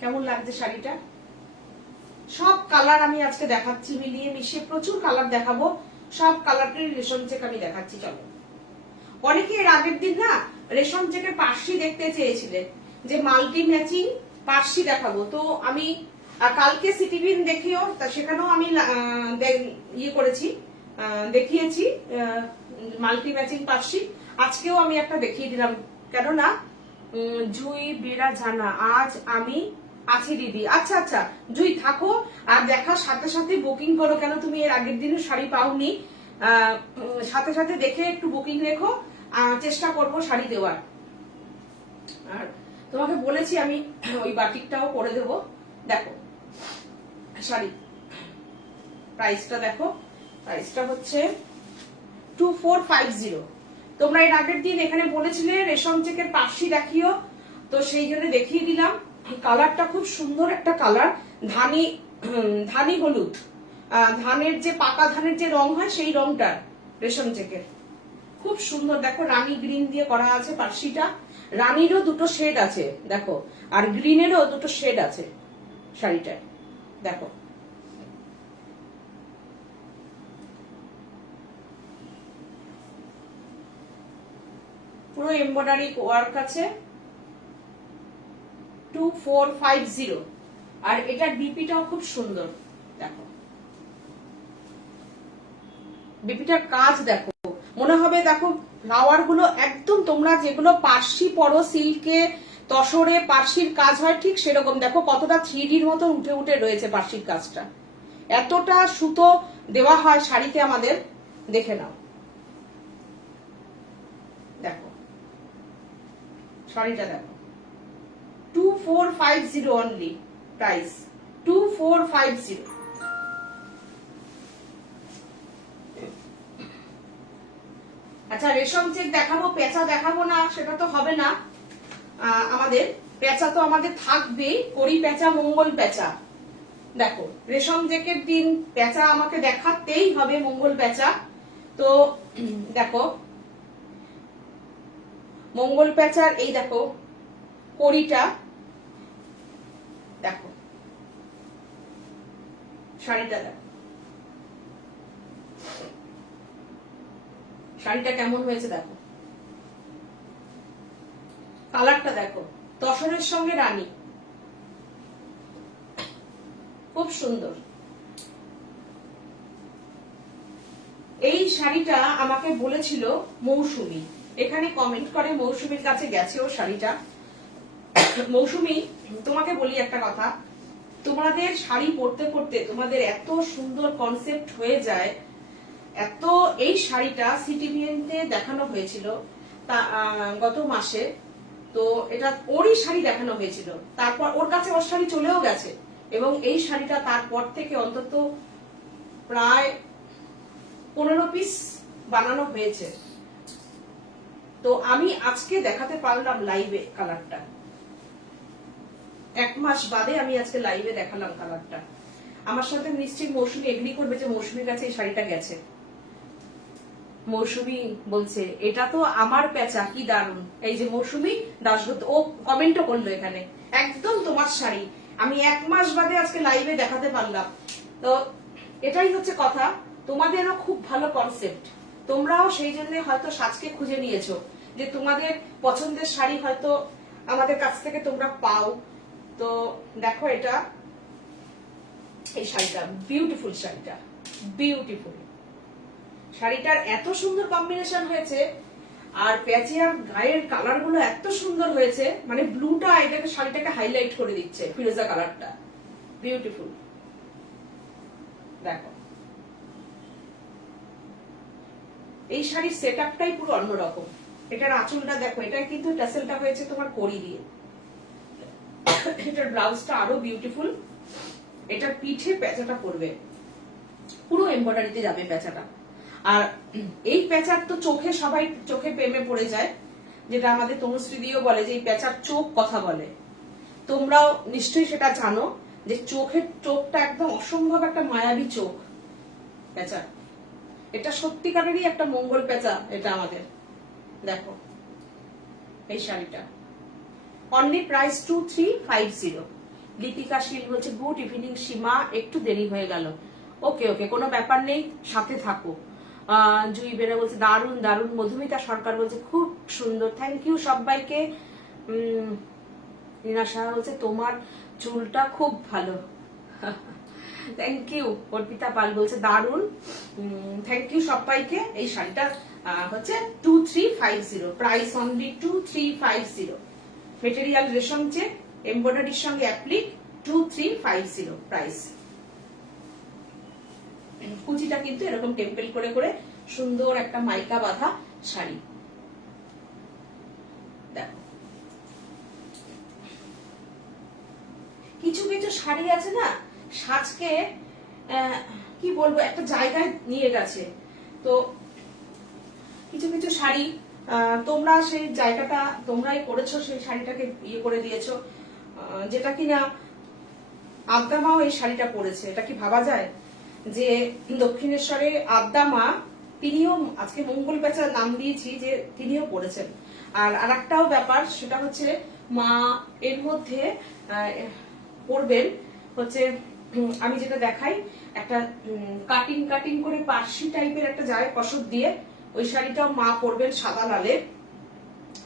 কেমন লাগছে শাড়িটা? সব কালার আমি আজকে দেখাচ্ছি, মিলিয়ে মিশিয়ে প্রচুর কালার দেখাবো, সব কালারের রেশম চেক আমি দেখাচ্ছি। চলো, অনেকে এর আগের দিন না রেশম চেকের পার্সি দেখতে চেয়েছিলেন, যে মাল্টি ম্যাচিং পার্সি দেখাবো, তো আমি কালকে সিটিভিন দেখেও সেখানেও আমি ইয়ে করেছি, দেখিয়েছি মাল্টি ম্যাচিং পার্সি। আজকেও আমি একটা দেখিয়ে দিলাম, কেননা জুই বেড়া জানা আজ আমি আছি দিদি। আচ্ছা আচ্ছা জুই, থাকো আর দেখার সাথে সাথে বুকিং করো, কেন তুমি এর আগের দিনও শাড়ি পাওনি, সাথে সাথে দেখে একটু বুকিং রেখো, চেষ্টা করবো শাড়ি দেওয়ার। আর তোমাকে বলেছি আমি ওই বাটিকটাও করে দেব। দেখো শাড়ি প্রাইসটা দেখো, প্রাইসটা হচ্ছে 2450। তোমরা এর আগের দিন এখানে বলেছিলে রেশম চেকের পার্সি দেখিও, তো সেই জন্য দেখিয়ে দিলাম। কালারটা খুব সুন্দর একটা কালার, ধানি হলুদ, ধানের যে পাকা ধানের যে রং হয় সেই রংটা রেশম চেকের, খুব সুন্দর। দেখো রানী গ্রিন দিয়ে করা আছে পার্সিটা, রানীরও দুটো শেড আছে দেখো, আর গ্রিনেরও দুটো শেড আছে শাড়িটায়। দেখো পুরো এমব্রয়ডারি ওয়ার্ক আছে, 2450। আর এটার বিপিটাও খুব সুন্দর, দেখো বিপিটার কাজ দেখো, মনে হবে দেখো ফ্লাওয়ার গুলো একদম তোমরা যেগুলো পার্সি পরো সিল্কে তসরে পার্সির কাজ হয় ঠিক সেরকম, দেখো কতটা 3Dর মতো উঠে উঠে রয়েছে পার্সির কাজটা, এতটা সুতো দেওয়া হয় শাড়িতে আমাদের, দেখে নাও। দেখো শাড়িটা দেখো 2450 অনলি, প্রাইস 2450। আচ্ছা রেশম চেক দেখাবো, পেঁচা দেখাবো না সেটা তো হবে না, আমাদের পেঁচা তো আমাদের থাকবেই, কড়ি পেঁচা মঙ্গল পেঁচা। দেখো রেশম চেকের দিন পেঁচা আমাকে দেখাতেই হবে, মঙ্গল পেঁচা। তো দেখো মঙ্গল পেঁচার এই দেখো কড়িটা, দেখো শাড়িটা দেখো, শাড়িটা কেমন হয়েছে দেখো, কালারটা দেখো, তসরের সঙ্গে রানী, খুব সুন্দর। এই শাড়িটা আমাকে বলেছিল মৌসুমী, এখানে কমেন্ট করে মৌসুমীর কাছে গেছে ও শাড়িটা। মৌসুমী তোমাকে বলি একটা কথা, তোমাদের শাড়ি পরতে পরতে তোমাদের এত সুন্দর কনসেপ্ট হয়ে যায়, এত এই শাড়িটা সিটিভিএনতে দেখানো হয়েছিল গত মাসে, তো এটা ওরই শাড়ি দেখানো হয়েছিল, তারপর ওর কাছে ওর শাড়ি চলেও গেছে, এবং এই শাড়িটা তারপর থেকে অন্তত প্রায় 15 পিস বানানো হয়েছে। তো আমি আজকে দেখাতে পারলাম লাইভে কালারটা, 1 মাস বাদে আমি আজকে লাইভে দেখালাম কালারটা। আমার সাথে নিশ্চয়ই মৌসুমী এগ্রি করবে যে মৌসুমীর কাছে এই শাড়িটা গেছে। মৌসুমী বলছে এটা তো আমার পেঁচা, কি দারুন। এই যে মৌসুমী দাশগুপ্ত, ও কমেন্টও করলো এখানে, একদম তোমার শাড়ি, আমি 1 মাস বাদে আজকে লাইভে দেখাতে পারলাম। তো এটাই হচ্ছে কথা, তোমাদেরও খুব ভালো কনসেপ্ট, তোমরাও সেই জন্য হয়তো সাজকে খুঁজে নিয়েছো যে তোমাদের পছন্দের শাড়ি হয়তো আমাদের কাছ থেকে তোমরা পাও। তো দেখো এটা, এই শাড়িটা বিউটিফুল, শাড়িটা বিউটিফুল, শাড়িটার এত সুন্দর কম্বিনেশন হয়েছে, আর পেঁচিয়ার গায়ের কালার গুলো এত সুন্দর হয়েছে, মানে ব্লুটা এটাকে শাড়িটাকে হাইলাইট করে দিচ্ছে, ফিরোজা কালারটা বিউটিফুল। দেখো এই শাড়ির সেট আপটাই পুরো অন্যরকম। এটার আঁচলটা দেখো, এটা কিন্তু টাসেলটা হয়েছে তোমার কড়ি দিয়ে, এটার ব্লাউজটা আরো বিউটিফুল, এটার পিঠে পেঁচাটা পড়বে, পুরো এমব্রয়ডারিতে যাবে পেঁচাটা। আর এই পেঁচার তো চোখে সবাই চোখে প্রেমে পড়ে যায়, যেটা আমাদের তনুশ্রী দিও বলে যে এই পেঁচার চোখ কথা বলে, তোমরাও নিশ্চয়ই সেটা জানো যে চোখের চোখটা একদম অসম্ভব একটা মায়াবী চোখ পেঁচা, এটা সত্যিকারেরই একটা মঙ্গল পেঁচা এটা আমাদের। দেখো এই শাড়িটা অনলি প্রাইস 2350। লিপিকা শীল বলছে গুড ইভিনিং সীমা, একটু দেরি হয়ে গেল। ওকে ওকে, কোনো ব্যাপার নেই, সাথে থাকো। জুই বেরা বলছে দারুন দারুন। মধুমিতা সরকার বলছে খুব সুন্দর, থ্যাংক ইউ সবাইকে। রিনা সাহা বলছে তোমার চুলটা খুব ভালো, থ্যাংক ইউ। অর্পিতা পাল বলছে দারুন, থ্যাংক ইউ সবাইকে। এই শাড়িটা হচ্ছে 2350, প্রাইস অনলি 2350, মেটেরিয়াল রেশম চেক, এমব্রয়ডারির সঙ্গে অ্যাপ্লিক, 2350 প্রাইস। কুচিটা কিন্তু এরকম টেম্পল করে করে সুন্দর একটা মাইকা বাঁধা শাড়ি। দেখো কিছু কিছু শাড়ি আছে না সাজকে কি বলবো একটা জায়গায় নিয়ে গেছে, তো কিছু কিছু শাড়ি তোমরা সেই জায়গাটা তোমরাই করেছো, সেই শাড়িটাকে ইয়ে করে দিয়েছো, যেটা কিনা আদ্দামাও এই শাড়িটা পরেছে। এটা কি ভাবা যায় যে দক্ষিণেশ্বরে আদ্দামা, তিনিও আজকে মঙ্গল পেঁচার নাম দিয়েছি যে তিনিও পরেছেন। আর আরেকটাও ব্যাপার সেটা হচ্ছে মা এর মধ্যে পরবেন হচ্ছে, আমি যেটা দেখাই একটা কাটিং কাটিং করে পার্সি টাইপের একটা যায় কসর দিয়ে, ওই শাড়িটাও মা পরবেন সাদা লালে,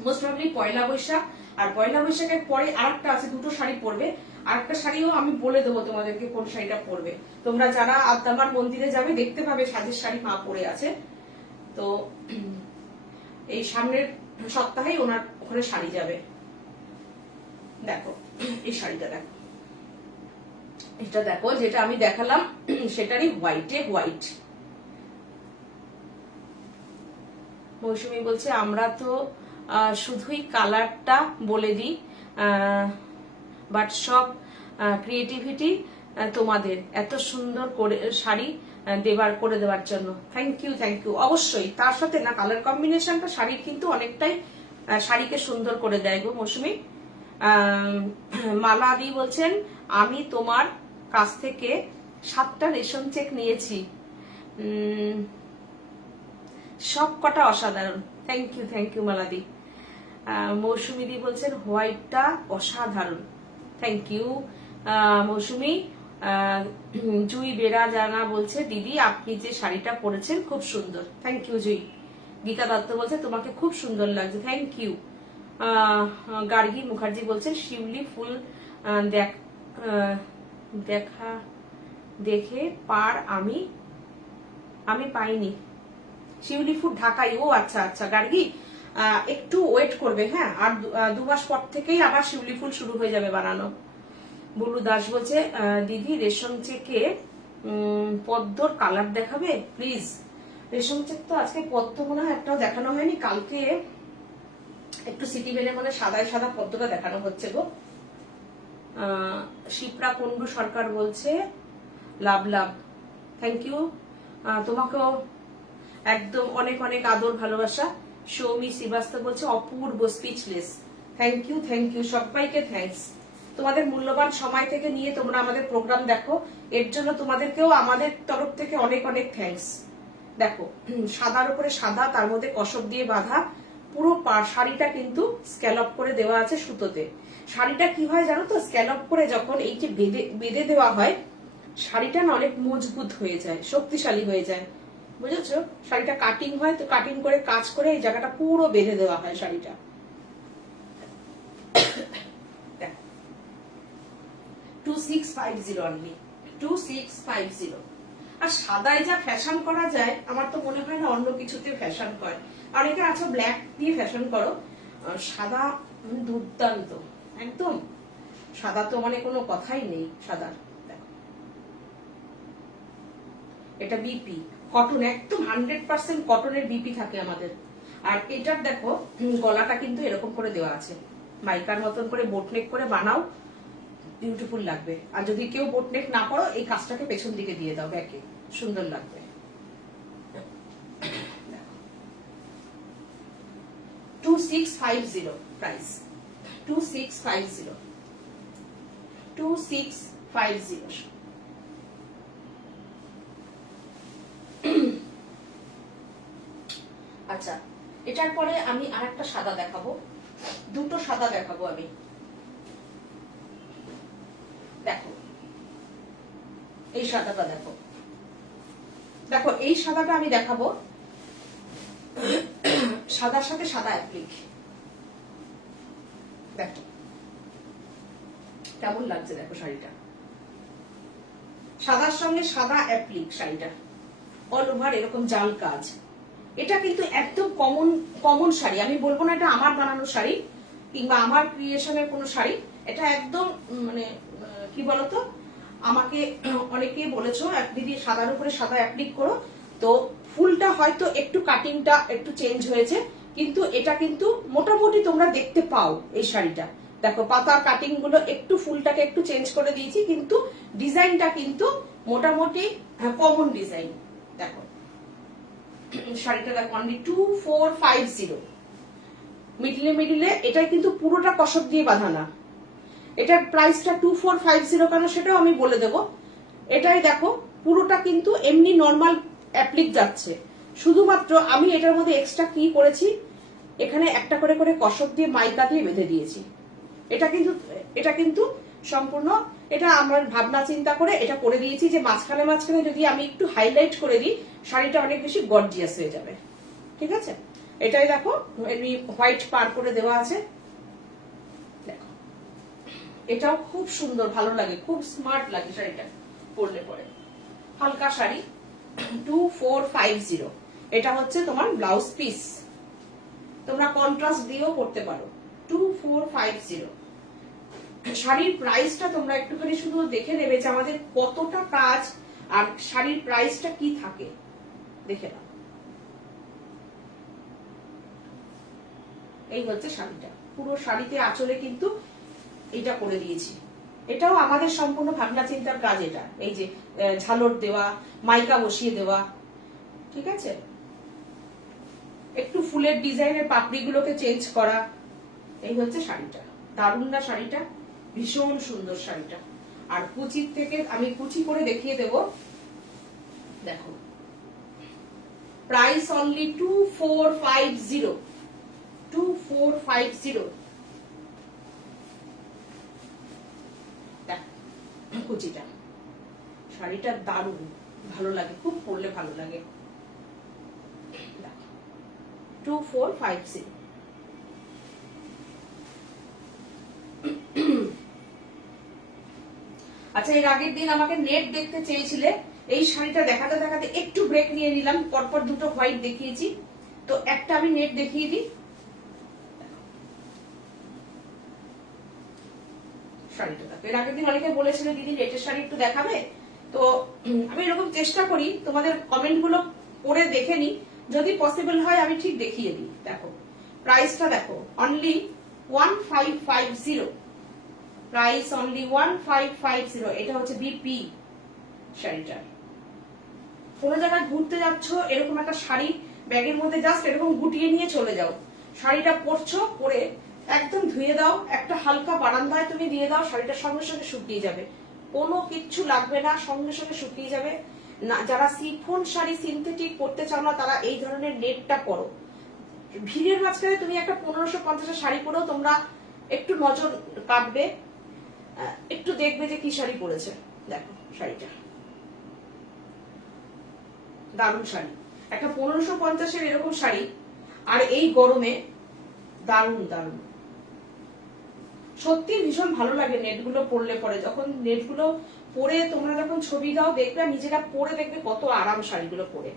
মোস্ট প্রবাবলি পয়লা বৈশাখ আর পয়লা বৈশাখের পরে আরেকটা আছে, দুটো শাড়ি পরবে, আরেকটা শাড়িও আমি বলে দেবো তোমাদেরকে কোন শাড়িটা পরবে। তোমরা যারা আদ্দামার মন্দিরে যাবে দেখতে পাবে সাজের শাড়ি মা পরে আছে। তো এই সামনের সপ্তাহেই ওনার ওখানে শাড়ি যাবে। দেখো এই শাড়িটা দেখো, এটা দেখো যেটা আমি দেখালাম সেটারই হোয়াইটে হোয়াইট। মৌসুমী বলছে আমরা তো শুধুই কালারটা বলে দিই, বাট সব ক্রিয়েটিভিটি তোমাদের, এত সুন্দর করে শাড়ি করে দেওয়ার জন্য থ্যাংক ইউ থ্যাংক ইউ। অবশ্যই তার সাথে না কালার কম্বিনেশনটা শাড়ির কিন্তু অনেকটাই শাড়িকে সুন্দর করে দেয় গো মৌসুমী। মালা দি বলছেন আমি তোমার কাছ থেকে 7টা রেশন চেক নিয়েছি, সব কটা অসাধারণ। Thank you মালাদি। মৌসুমী দি বলছেন হোয়াইটটা অসাধারণ, থ্যাংক ইউ মৌসুমী। জুই বেরা জানা বলছে দিদি আপনি যে শাড়িটা পরেছেন খুব সুন্দর, থ্যাংক ইউ জুই। গীতা দত্ত বলছে তোমাকে খুব সুন্দর লাগছে, থ্যাংক ইউ। গার্গী মুখার্জি বলছেন শিউলি ফুল দেখা দেখে পার আমি পাইনি, শিউলি ফুল ঢাকাই। ও আচ্ছা আচ্ছা গার্গী, একটু ওয়েট করবে, হ্যাঁ, আর 2 মাস পর থেকেই আবার শিউলি ফুল শুরু হয়ে যাবে বানানো। বুলু দাস বলছে দিদি রেশম চেকে পদ্মর কালার দেখাবে প্লিজ। রেশম চেক তো আজকে পদ্ম মনে হয় একটাও দেখানো হয়নি, কালকে একটু সিটি বেলে মানে সাদায় সাদা পদ্মটা দেখানো হচ্ছে গো। শিপ্রা কুন্ডু সরকার বলছে লাভ লাভ, থ্যাংক ইউ তোমাকেও একদম অনেক অনেক আদর ভালোবাসা। সৌমি শ্রীবাস্তব বলছে অপূর্ব, স্পিচলেস, থ্যাংক ইউ সবাইকে থ্যাংকস। তোমাদের মূল্যবান সময় থেকে নিয়ে তোমরা আমাদের প্রোগ্রাম দেখো, এর জন্য তোমাদেরকেও আমাদের তরফ থেকে অনেক অনেক থ্যাংকস। দেখো সাদার উপরে সাদা, তার মধ্যে কসব দিয়ে বাঁধা, পুরো শাড়িটা কিন্তু স্ক্যালপ করে দেওয়া আছে সুতোতে। শাড়িটা কি হয় জানো তো, স্ক্যালপ করে যখন এই যে বেঁধে দেওয়া হয় শাড়িটা না অনেক মজবুত হয়ে যায়, শক্তিশালী হয়ে যায়, বুঝেছো? শাড়িটা কাটিং হয় তো কাটিং করে কাজ করে এই জায়গাটা পুরো বেঁধে দেওয়া হয় শাড়িটা। 2650 অনলি, 2650। আর সাদায় যা ফ্যাশন করা যায় আমার তো মনে হয় না অন্য কিছুতে ফ্যাশন করে। অনেকে আছো ব্ল্যাক দিয়ে ফ্যাশন করো, সাদা দুর্দান্ত একদম, সাদা তো মানে কোনো কথাই নেই সাদার। দেখো এটা বিপি কটন, একদম 100% কটনের বিপি থাকে আমাদের। আর এটার দেখো গলাটা কিন্তু এরকম করে দেওয়া আছে, মাইকার মতন করে বোটনেক করে বানাও, বিউটিফুল লাগবে। আর যদি কেউ বোটনেক না করো এই কাজটাকে পেছন দিকে দিয়ে দাও ব্যাকে, সুন্দর লাগবে। 2650 প্রাইস, 2650, 2650। আচ্ছা এটার পরে আমি আরেকটা সাদা দেখাবো, দুটো সাদা দেখাবো আমি। দেখো এই সাদাটা দেখো, দেখো এই সাদাটা আমি দেখাবো, সাদার সাথে সাদা অ্যাপ্লিক। দেখো কেমন লাগছে, দেখো শাড়িটা সাদার সঙ্গে সাদা অ্যাপ্লিক, শাড়িটা অল ওভার এরকম জাল কাজ। এটা কিন্তু একদম কমন শাড়ি, আমি বলবো না এটা আমার বানানো শাড়ি কিংবা আমার ক্রিয়েশনের কোনো শাড়ি, এটা একদম মানে কি বলতো, আমাকে অনেকে বলেছো দিদি সাদার উপরে সাদা অ্যাপ্লিক করো, তো ফুলটা হয়তো একটু কাটিংটা একটু চেঞ্জ হয়েছে, কিন্তু এটা কিন্তু মোটামুটি তোমরা দেখতে পাও এই শাড়িটা। দেখো পাতার কাটিং গুলো একটু ফুলটাকে একটু চেঞ্জ করে দিয়েছি, কিন্তু ডিজাইনটা কিন্তু মোটামুটি কমন ডিজাইন। দেখো শাড়িটা দেখো অনলি 2450, মিডিলে এটাই কিন্তু পুরোটা কসব দিয়ে বাঁধা না। এটার প্রাইসটা 2450 কেন সেটাও আমি বলে দেব। এটাই দেখো পুরোটা কিন্তু এমনি নর্মাল অ্যাপ্লিক যাচ্ছে, শুধুমাত্র আমি এটার মধ্যে এক্সট্রা কি করেছি, এখানে একটা করে করে কসব দিয়ে মাইকা দিয়ে বেঁধে দিয়েছি। এটা কিন্তু সম্পূর্ণ এটা আমার ভাবনা চিন্তা করে এটা করে দিয়েছি যে মাঝখানে মাঝখানে যদি আমি একটু হাইলাইট করে দিই শাড়িটা অনেক বেশি গর্জিয়াস হয়ে যাবে, ঠিক আছে? এটাই দেখো এমনি হোয়াইট পার করে দেওয়া আছে, এটাও খুব সুন্দর, ভালো লাগে, খুব স্মার্ট লাগে শাড়িটা পরলে পরে। হালকা শাড়ি 2450। এটা হচ্ছে তোমার ব্লাউজ পিস, তোমরা কন্ট্রাস্ট দিয়েও করতে পারো। 2450। শাড়ির প্রাইসটা তোমরা একটুখানি শুধু দেখে নেবে যে আমাদের কতটা কাজ আর শাড়ির প্রাইসটা কি থাকে, দেখে নাও। এই হচ্ছে শাড়িটা, পুরো শাড়িতে আঁচলে কিন্তু এটা করে দিয়েছি। এটাও আমাদের সম্পূর্ণ ভাবনা চিন্তার কাজ। এটা এই যে ঝালর দেওয়া, মাইকা বসিয়ে দেওয়া, ঠিক আছে, একটু ফুলের ডিজাইনের পাপড়িগুলোকে চেঞ্জ করা। এই হচ্ছে শাড়িটা, দারুণ না শাড়িটা? ভীষণ সুন্দর শাড়িটা। আর কুচির থেকে আমি কুচি করে দেখিয়ে দেব, দেখো। Price only 2450। 2450। কুচিটা, শাড়িটা দারুণ, ভালো লাগে, খুব পরলে ভালো লাগে। 2450। আচ্ছা, এর আগের দিন আমাকে নেট দেখতে চেয়েছিলে, এই শাড়িটা দেখাতে দেখাতে একটু ব্রেক নিয়ে নিলাম, পরপর দুটো হোয়াইট দেখিয়েছি, তো একটা আমি নেট দেখিয়ে দিই। শাড়িটা দেখো, এর আগের দিন অনেকে বলেছিল দিদি নেটের শাড়ি একটু দেখাবে, তো আমি এরকম চেষ্টা করি তোমাদের কমেন্ট গুলো পড়ে দেখে নি, যদি পসিবল হয় আমি ঠিক দেখিয়ে দিই। দেখো প্রাইসটা দেখো, অনলি 1550। Price only 1550। এটা হচ্ছে বিপি শাড়িটার। কোনো জায়গায় ঘুরতে যাচ্ছ, এরকম একটা শাড়ি ব্যাগের মধ্যে জাস্ট এরকম গুটিয়ে নিয়ে চলে যাও, শাড়িটা পরছো, পরে একদম ধুয়ে দাও, একটা হালকা বারান্দায় তুমি দিয়ে দাও, শাড়িটা সঙ্গে সঙ্গে শুকিয়ে যাবে, কোনো কিচ্ছু লাগবে না, সঙ্গে সঙ্গে শুকিয়ে যাবে। না, যারা সিফন শাড়ি সিনথেটিক পরতে চাও না, তারা এই ধরনের নেটটা পরো। ভিড়ের মাঝখানে তুমি একটা 1550 শাড়ি পরেও তোমরা একটু নজর কাটবে, একটু দেখবে যে কি শাড়ি পরেছে। দেখো শাড়িটা দারুণ শাড়ি, একটা 1550 এরকম শাড়ি, আর এই গরমে দারুণ দারুণ, সত্যি ভীষণ ভালো লাগে নেটগুলো পরলে পরে। যখন নেটগুলো পরে তোমরা যখন ছবি দাও, দেখবে নিজেরা পরে দেখবে কত আরাম শাড়িগুলো পরে।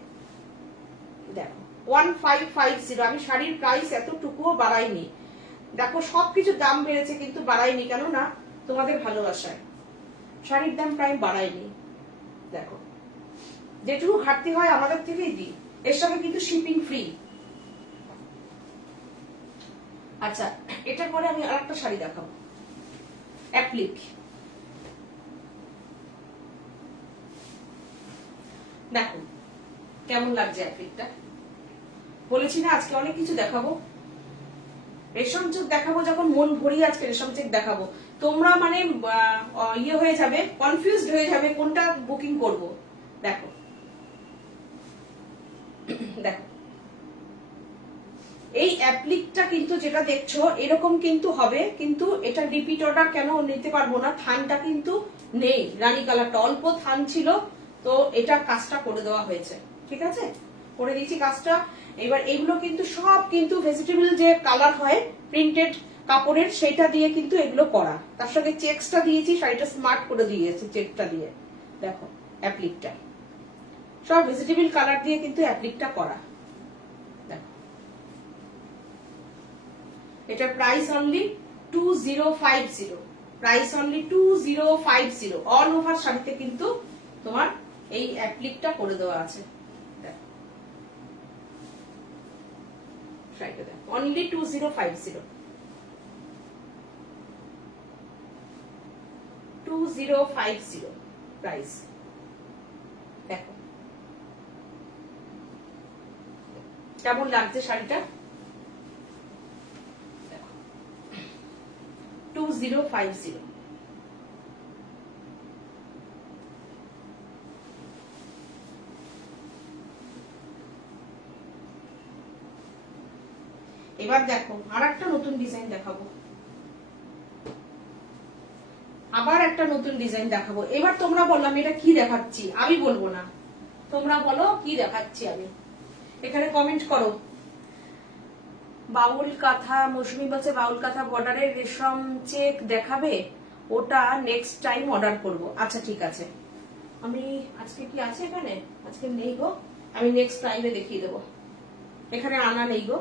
দেখো 1550। আমি শাড়ির প্রাইস এতটুকুও বাড়াইনি, দেখো সবকিছুর দাম বেড়েছে কিন্তু বাড়াইনি, কেন না তোমাদের ভালোবাসায় শাড়ির দাম প্রায় বাড়াইনি। দেখো যেটুকু ঘাটতি হয় আমাদের থেকেই দিই, এর সঙ্গে কিন্তু শিপিং ফ্রি। আচ্ছা, এটার পরে আমি আরেকটা শাড়ি দেখাবো, অ্যাপ্লিক। দেখো কেমন লাগছে অ্যাপ্লিকটা। বলেছি না আজকে অনেক কিছু দেখাবো, রেশম চেক দেখাবো, যখন মন ভরিয়ে আজকে রেশম চেক দেখাবো, তোমরা মানে ইয়ে হয়ে যাবে, কনফিউজড হয়ে যাবে কোনটা বুকিং করব। দেখো দেখো এই অ্যাপ্লিকটা কিন্তু যেটা দেখছো এরকম কিন্তু হবে, কিন্তু এটা রিপিট অর্ডার কেন নিতে পারবো না, থানটা কিন্তু নেই, রানী কালারটা অল্প থান ছিল, তো এটা কাজটা করে দেওয়া হয়েছে, ঠিক আছে, করে দিয়েছি কাজটা। এবার এগুলো কিন্তু সব কিন্তু ভেজিটেবল যে কালার হয় প্রিন্টেড কাপড়ের, সেটা দিয়ে কিন্তু এগুলো করা, তার সঙ্গে চেকসটা দিয়েছি, শাড়িটা স্মার্ট করে দিয়েছি চেকটা দিয়ে। দেখো অ্যাপ্লিকটা সব ভেজিটেবল কালার দিয়ে কিন্তু অ্যাপ্লিকটা করা। এটা price only 2050। Price only 2050। All over শাড়িতে কিন্তু তোমার এই অ্যাপ্লিকটা করে দেওয়া আছে। শাড়িটা দেখো অনলি 2050। 2050 প্রাইস। দেখো কেমন লাগছে শাড়িটা, 2050। এবার দেখো আর একটা নতুন ডিজাইন দেখাবো, আবার একটা নতুন ডিজাইন দেখাবো। এবার তোমরা বলো আমি এটা কি দেখাচ্ছি, আমি বলবো না, তোমরা বলো কি দেখাচ্ছি আমি, এখানে কমেন্ট করো। বাউল কাঁথা, মৌসুমী বলছে বাউল কাঁথা বর্ডারের রেশম চেক দেখাবে। ওটা নেক্সট টাইম অর্ডার করব। আচ্ছা ঠিক আছে, আমি আজকে কি আছে এখানে, আজকে নেই গো, আমি নেক্সট টাইমে দেখিয়ে দেবো, এখানে আনা নেই গো।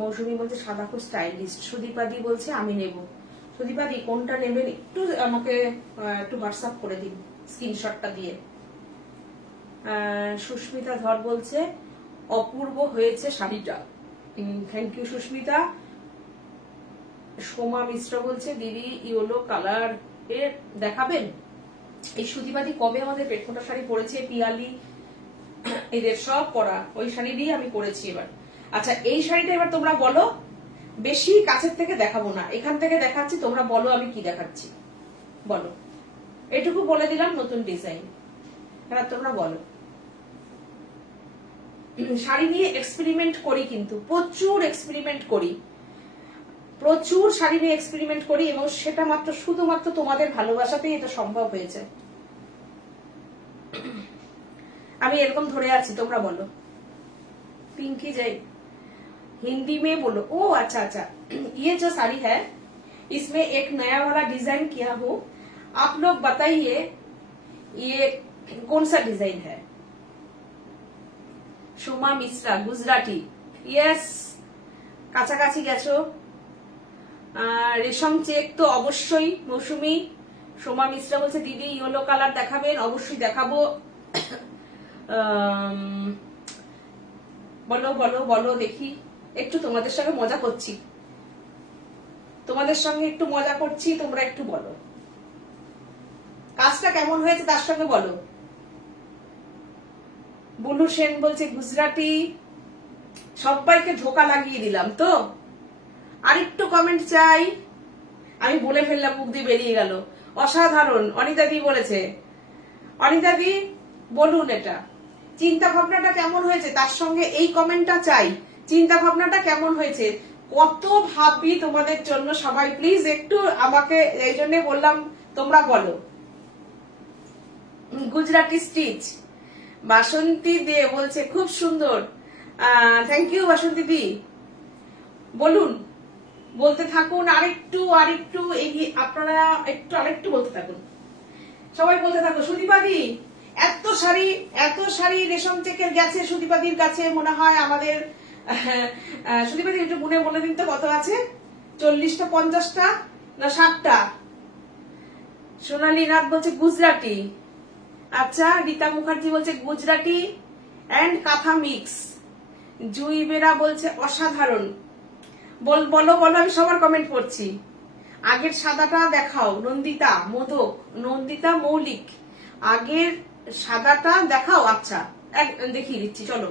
মৌসুমী বলছে সাদা খুব স্টাইলিস্ট। সুদীপাদি বলছে আমি নেব। সুদীপাদি কোনটা নেবেন একটু আমাকে একটু হোয়াটসঅ্যাপ করে দিন স্ক্রিনশটটা দিয়ে। সুস্মিতা ধর বলছে অপূর্ব হয়েছে শাড়িটা। Thank you Susmita. সোমা মিশ্র বলছে দিদি ইয়েলো কালার এর দেখাবেন। এই সুদীপাদি কবে আমাদের পেটফোটা শাড়ি পরেছে, পিয়ালি এদের সব পরা ওই শাড়ি দিয়ে আমি পরেছি এবার। আচ্ছা এই শাড়িটা এবার তোমরা বলো, বেশি কাছের থেকে দেখাবো না, এখান থেকে দেখাচ্ছি, তোমরা বলো আমি কি দেখাচ্ছি, বলো। এটুকু বলে দিলাম নতুন ডিজাইন, এবার তোমরা বলো। শাড়ি নিয়ে এক্সপেরিমেন্ট করি, কিন্তু প্রচুর এক্সপেরিমেন্ট করি, প্রচুর শাড়ি নিয়ে এক্সপেরিমেন্ট করি, এবং সেটা মাত্র শুধুমাত্র তোমাদের ভালোবাসাতেই এটা সম্ভব হয়েছে। আমি এরকম ধরে আছি, তোমরা বলো। पिंकी जय हिंदी में बोलो। ओ अच्छा अच्छा, ये जो साड़ी है इसमें एक नया वाला डिजाइन किया हूँ, आप लोग बताइए ये कौन सा डिजाइन है। সোমা মিশ্রা গুজরাটি, ইয়েস কাছাকাছি গেছো। রেশম চেক তো অবশ্যই মৌসুমী। সোমা মিশ্রা বলছে দিদি ইয়েলো কালার দেখাবেন, অবশ্যই দেখাবো। বলো বলো বলো দেখি, একটু তোমাদের সঙ্গে মজা করছি, তোমাদের সঙ্গে একটু মজা করছি, তোমরা একটু বলো কাজটা কেমন হয়েছে তার সঙ্গে বলো। বুলু সেন বলছে গুজরাটি। সবাইকে ধোকা লাগিয়ে দিলাম তো, আরেকটু কমেন্ট চাই। আমি বলে ফেললাম, মুখ দিয়ে বেরিয়ে গেল। অসাধারণ অনিতাদি বলেছে। অনিতাদি বলুন এটা চিন্তা ভাবনাটা কেমন হয়েছে, তার সঙ্গে এই কমেন্টটা চাই। চিন্তা ভাবনাটা কেমন হয়েছে, কত ভাবি তোমাদের জন্য সবাই, প্লিজ একটু আমাকে, এই জন্য বললাম তোমরা বলো। গুজরাটি স্টিচ বাসন্তী দে বলছে খুব সুন্দর। থ্যাংক ইউ বাসন্তী দি। বলুন, বলতে থাকুন, আরেকটু আরেকটু এগিয়ে, আপনারা একটু আরেকটু বলতে থাকুন, সবাই বলতে থাকুন। সুদীপাদি এত শাড়ি রেশম চেকের গেছে সুদীপাদির কাছে, মনে হয় আমাদের সুদীপাদি একটু গুনে বলে দিন তো কত আছে, 40টা 50টা না 60টা। সোনালী নাথ বলছে গুজরাটি। আচ্ছা রীতা মুখার্জি বলছে গুজরাটি এন্ড কাঁথা মিক্স। জুই বেরা বলছে অসাধারণ। বলো বলো, আমি সবার কমেন্ট পড়ছি। আগের সাদাটা দেখাও নন্দিতা মোদক, নন্দিতা মৌলিক, আগের সাদাটা দেখাও। আচ্ছা দেখিয়ে দিচ্ছি, চলো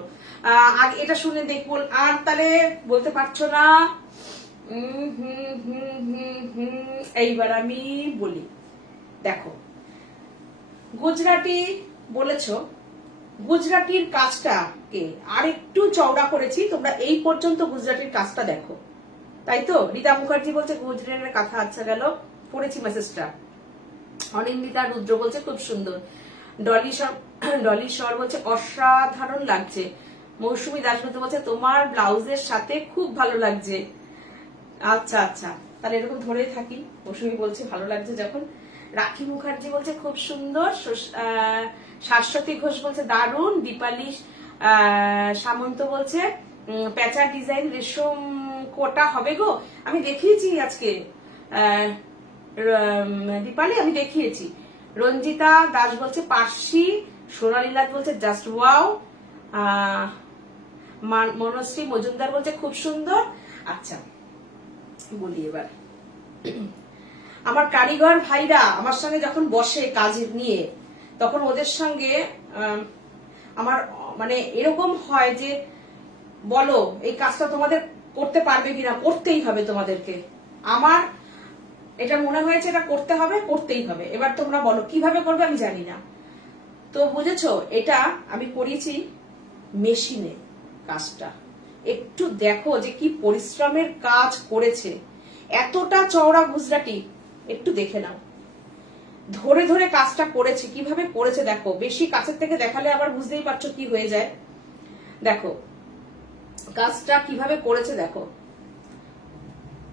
আগে এটা শুনে দেখবো। আর তাহলে বলতে পারছো না, এইবার আমি বলি। দেখো গুজরাটি বলেছ, গুজরাটির কাজটাকে আরেকটু চওড়া করেছি, তোমরা এই পর্যন্ত গুজরাটির কাজটা দেখো, তাই তো। রীতা মুখার্জি বলছে গুজরাটের কথা, আচ্ছা গেল, পড়েছি মেসেজটা। অনিন্দিতা রুদ্র বলছে খুব সুন্দর। ডলি সর বলছে অসাধারণ লাগছে। মৌসুমী দাশগুপ্ত বলছে তোমার ব্লাউজের সাথে খুব ভালো লাগছে। আচ্ছা আচ্ছা, তাহলে এরকম ধরেই থাকি। মৌসুমী বলছে ভালো লাগছে যখন। রাখি মুখার্জি বলছে খুব সুন্দর। শাশ্বতী ঘোষ বলছে দারুণ। দীপালি সামন্ত বলছে প্যাচার ডিজাইন রেশম কোটা হবে গো। আমি দেখিয়েছি আজকে দীপালি, আমি দেখিয়েছি। রঞ্জিতা দাস বলছে পার্সি। সোনালী নাথ বলছে জাস্ট ওয়াও। মনশ্রী মজুমদার বলছে খুব সুন্দর। আচ্ছা বলি এবার, আমার কারিগর ভাইরা আমার সঙ্গে যখন বসে কাজ নিয়ে, তখন ওদের সঙ্গে আমার মানে এরকম হয় যে বলো এই কাজটা তোমাদের করতে পারবে কিনা, করতেই হবে তোমাদেরকে। আমার এটা মনে হয়েছে এটা করতে হবে, করতেই হবে। এবার তোমরা বলো কিভাবে করবে আমি জানি না, তো বুঝেছো। এটা আমি করেছি মেশিনে কাজটা, একটু দেখো যে কি পরিশ্রমের কাজ করেছে। এতটা চওড়া গুজরাটি একটু দেখে নাও, ধরে ধরে কাজটা করেছে, কিভাবে করেছে দেখো। বেশি কাছের থেকে দেখালে আবার বুঝতেই পারছো কি হয়ে যায়। দেখো কাজটা কিভাবে করেছে দেখো,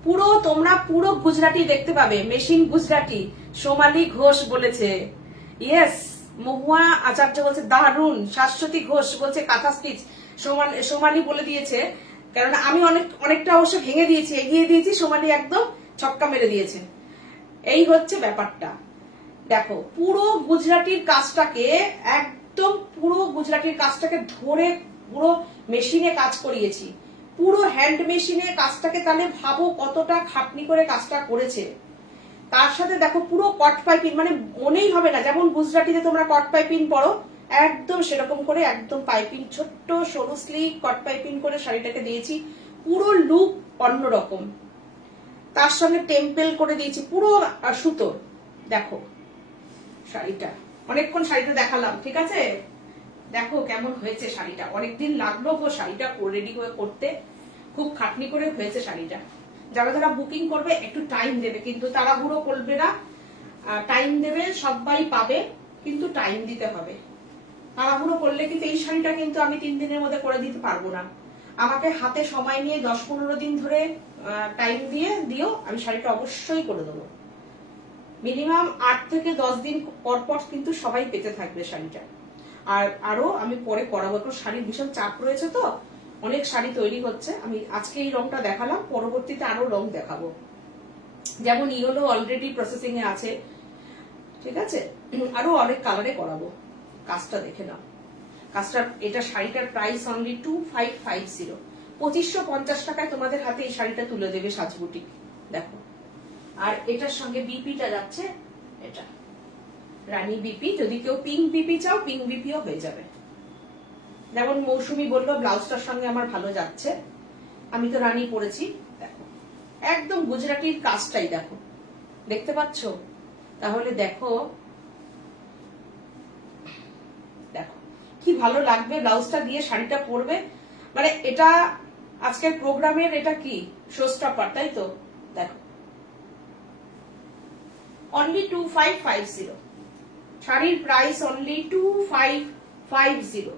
পুরো তোমরা পুরো গুজরাটি দেখতে পাবে, মেশিন গুজরাটি। সোমালি ঘোষ বলেছে ইয়েস, মহুয়া আচার্য বলছে দারুন, শাশ্বতী ঘোষ বলছে কাঁথা স্টিচ। সোমালি বলে দিয়েছে, কারণ আমি অনেকটা অবশ্য ভেঙে দিয়েছি, এগিয়ে দিয়েছি, সোমালি একদম ছক্কা মেরে দিয়েছে। এই হচ্ছে ব্যাপারটা। দেখো পুরো গুজরাটির কাজটাকে, একদম পুরো গুজরাটির কাজটাকে ধরে পুরো মেশিনে কাজ করিয়েছি, পুরো হ্যান্ড মেশিনে কাজটাকে। তাহলে ভাবো কতটা খাটনি করে কাজটা করেছে। তার সাথে দেখো পুরো কট পাইপিং, মানে মনেই হবে না যেমন গুজরাটিতে তোমরা কট পাইপিং পরো, একদম সেরকম করে একদম পাইপিং, ছোট্ট সরু স্লিক কট পাইপিং করে শাড়িটাকে দিয়েছি। পুরো লুক অন্যরকম, তার সঙ্গে টেম্পেল করে দিয়েছি পুরো সুতোর। দেখো শাড়িটা, অনেকক্ষণ শাড়িটা দেখালাম, ঠিক আছে? দেখো কেমন হয়েছে শাড়িটা। অনেকদিন লাগলো গো শাড়িটা রেডি করে করতে, খুব খাটনি করে হয়েছে শাড়িটা। যারা যারা বুকিং করবে একটু টাইম দেবে, কিন্তু তাড়াহুড়ো করবে না, টাইম দেবে, সবাই পাবে, কিন্তু টাইম দিতে হবে। তাড়াহুড়ো করলে কিন্তু এই শাড়িটা কিন্তু আমি 3 দিনের মধ্যে করে দিতে পারবো না। আমাকে হাতে সময় নিয়ে 10-15 দিন ধরে টাইম দিও, আমি শাড়িটা অবশ্যই করে দেবো। মিনিমাম 8 থেকে 10 দিন পর পর কিন্তু সবাই পেতে থাকবে শাড়িটা। আর আরো আমি পরে করাবো, এখন শাড়ির ভীষণ চাপ রয়েছে তো, অনেক শাড়ি তৈরি হচ্ছে। আমি আজকে এই রংটা দেখালাম, পরবর্তীতে আরো রং দেখাবো। যেমন ইয়েলো অলরেডি প্রসেসিং এ আছে, ঠিক আছে? আরো অনেক কালারে করাবো। কাজটা দেখে নাও, কাজটা, এটা শাড়িটার প্রাইস অনলি 2550। 2550 টাকায় তোমাদের হাতে এই শাড়িটা তুলে দেবে সাজবুটি। দেখো, আর এটার সঙ্গে বিপিটা যাচ্ছে, এটা রানী বিপি। যদি কেউ পিঙ্ক বিপি চাও, পিঙ্ক বিপিও হয়ে যাবে। যেমন মৌসুমী বললো ব্লাউজটার সঙ্গে আমার ভালো যাচ্ছে, আমি তো রানী পরেছি। দেখো একদম গুজরাটির কাজটাই দেখো, দেখতে পাচ্ছ? তাহলে দেখো, দেখো কি ভালো লাগবে ব্লাউজটা দিয়ে শাড়িটা পরবে। মানে এটা আজকের প্রোগ্রামের এটা কি শো স্টপার, তাই তো? দেখো অনলি 2550, শাড়ির প্রাইস অনলি 2550।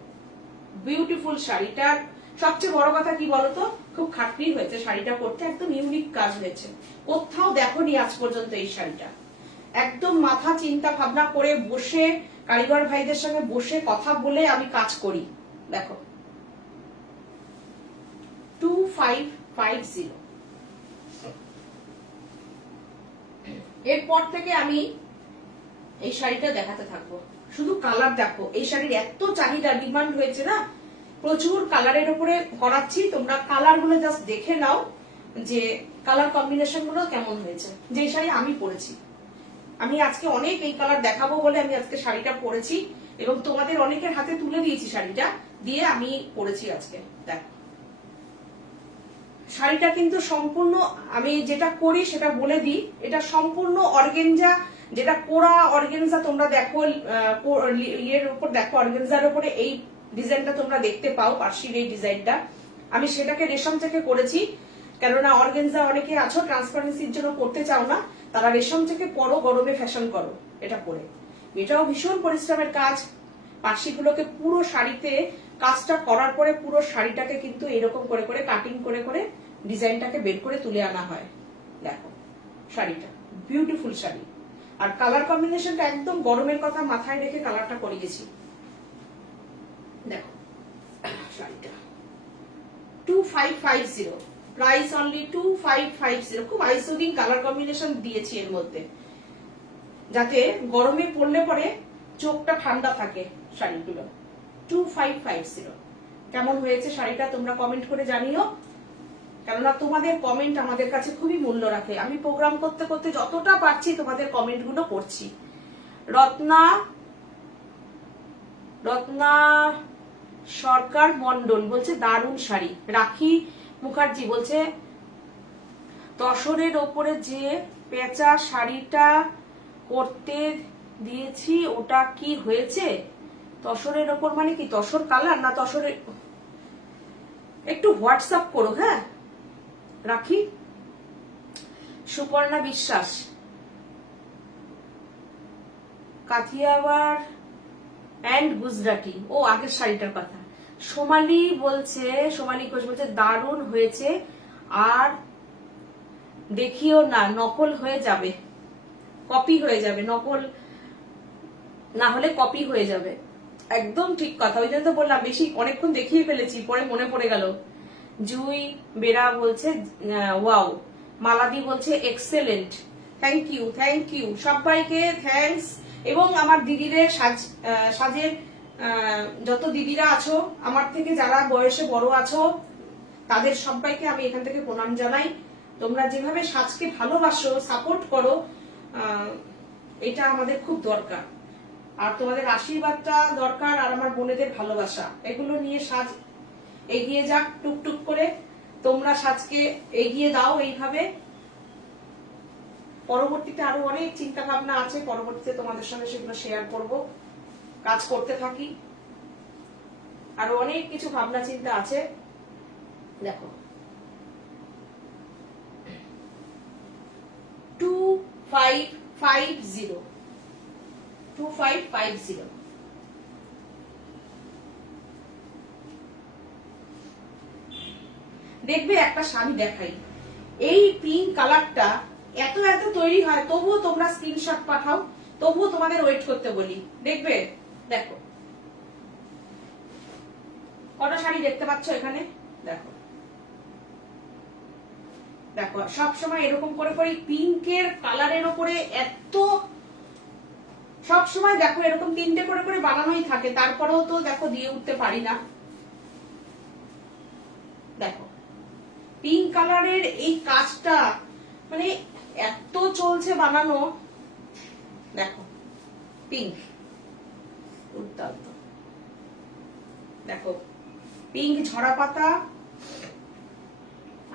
বিউটিফুল শাড়িটার সবচেয়ে বড় কথা কি বলতো, খুব খাটনি হয়েছে শাড়িটা করতে, একদম ইউনিক কাজ হয়েছে, কোথাও দেখোনি আজ পর্যন্ত এই শাড়িটা। একদম মাথা চিন্তা ভাবনা করে বসে, কারিগর ভাইদের সঙ্গে বসে কথা বলে আমি কাজ করি। দেখো 2550। এরপর থেকে আমি এই শাড়িটা দেখাতে থাকবো। শুধু কালার দেখো, এই শাড়ির এত চাহিদা, ডিমান্ড হয়েছে না, প্রচুর কালারের উপরে করাচ্ছি। তোমরা কালার গুলো জাস্ট দেখে নাও যে কালার কম্বিনেশন গুলো কেমন হয়েছে। যে শাড়ি আমি পরেছি, আমি আজকে অনেক এই কালার দেখাবো বলে আমি আজকে শাড়িটা পরেছি, এবং তোমাদের অনেকের হাতে তুলে দিয়েছি শাড়িটা, দিয়ে আমি পরেছি আজকে। দেখো শাড়িটা কিন্তু সম্পূর্ণ, আমি যেটা করি সেটা বলে দিই, এটা সম্পূর্ণ অর্গেনজা, যেটা কোরা অর্গেনজা। তোমরা দেখো ইয়ের উপর, দেখো অর্গেনজার উপরে এই ডিজাইনটা তোমরা দেখতে পাও, পার্সির এই ডিজাইনটা, আমি সেটাকে রেশম থেকে করেছি। কেননা অর্গেনজা অনেকে আছো ট্রান্সপারেন্সির জন্য করতে চাও না, তারা রেশম থেকে পরো, গরমে ফ্যাশন করো এটা পরে। এটাও ভীষণ পরিশ্রমের কাজ। পার্সিগুলোকে পুরো শাড়িতে কাজটা করার পরে পুরো শাড়িটাকে কিন্তু এরকম করে করে কাটিং করে করে ডিজাইনটাকে বের করে তুলে আনা হয়। দেখো শাড়িটা বিউটিফুল শাড়ি, আর কালার কম্বিনেশনটা একদম গরমের কথা মাথায় রেখে কালারটা করিয়েছি। দেখো শাড়িটা 2550, প্রাইস অনলি 2550। খুব আইসুদিং কালার কম্বিনেশন দিয়েছি এর মধ্যে, যাতে গরমে পরলে পরে চোখটা ঠান্ডা থাকে শাড়িগুলো। 2550 কেমন হয়েছে শাড়িটা তোমরা কমেন্ট করে জানিও, কেননা তোমাদের কমেন্ট আমাদের কাছে খুবই মূল্য রাখে। আমি প্রোগ্রাম করতে করতে যতটা পারছি তোমাদের কমেন্ট গুলো পড়ছি। রত্না সরকার মন্ডল বলছে দারুণ শাড়ি। রাখি মুখার্জি বলছে তসরের ওপরে যে পেঁচা শাড়িটা করতে দিয়েছি ওটা কি হয়েছে? তসরের ওপর মানে কি, তসর কালার না তসরের? একটু হোয়াটসঅ্যাপ করো। হ্যাঁ রাখি। সুপর্ণা বিশ্বাস কাথিয়াওয়াড় এন্ড গুজরাটি, ও আগের শাড়িটার কথা। সোমালি ঘোষ বলছে দারুণ হয়েছে, আর দেখিও না, নকল হয়ে যাবে, কপি হয়ে যাবে, নকল না হলে কপি হয়ে যাবে। একদম ঠিক কথা, ওই জন্য তো বললাম বেশি অনেকক্ষণ দেখিয়ে ফেলেছি, পরে মনে পড়ে গেল। জুই বেরা বলছে ওয়াও, মালাদি বলছে excellent, thank you, thank you সবাইকে, থ্যাঙ্কস। এবং আমার দিদিদের সাজের যত দিদিরা আছো, আমার থেকে যারা বয়সে বড় আছো, তাদের সবাইকে আমি এখান থেকে প্রণাম জানাই। তোমরা যেভাবে সাজকে ভালোবাসো, সাপোর্ট করো, এটা আমাদের খুব দরকার। আর তোমাদের আশীর্বাদটা দরকার, আর আমার বোনেদের ভালোবাসা, এগুলো নিয়ে সাজ এগিয়ে যাক টুকটুক করে। তোমরা সাজকে এগিয়ে দাও এইভাবে। পরবর্তীতে আরো অনেক চিন্তা ভাবনা আছে, পরবর্তীতে তোমাদের সঙ্গে সেগুলো শেয়ার করব। কাজ করতে থাকি, আরো অনেক কিছু ভাবনা চিন্তা আছে। দেখো 2550, 2550। দেখবে একটা শাড়ি দেখাই, এই পিঙ্ক কালারটা এত এত তৈরি হয়, তবুও তোমরা স্ক্রিনশট পাঠাও, তবুও তোমাদের ওয়েট করতে বলি। দেখবে, দেখো কটা শাড়ি দেখতে পাচ্ছ এখানে, দেখো দেখো সব সময় এরকম করে করে পিঙ্কের কালারের উপরে এত, সব সময় দেখো এরকম তিনটে করে করে বানানোই থাকে, তারপরেও তো দেখো দিয়ে উঠতে পারি না। দেখো পিঙ্ক কালারের এই কাজটা মানে এত চলছে বানানো, দেখো পিঙ্ক দুর্দান্ত, দেখো পিঙ্ক ঝরা পাতা।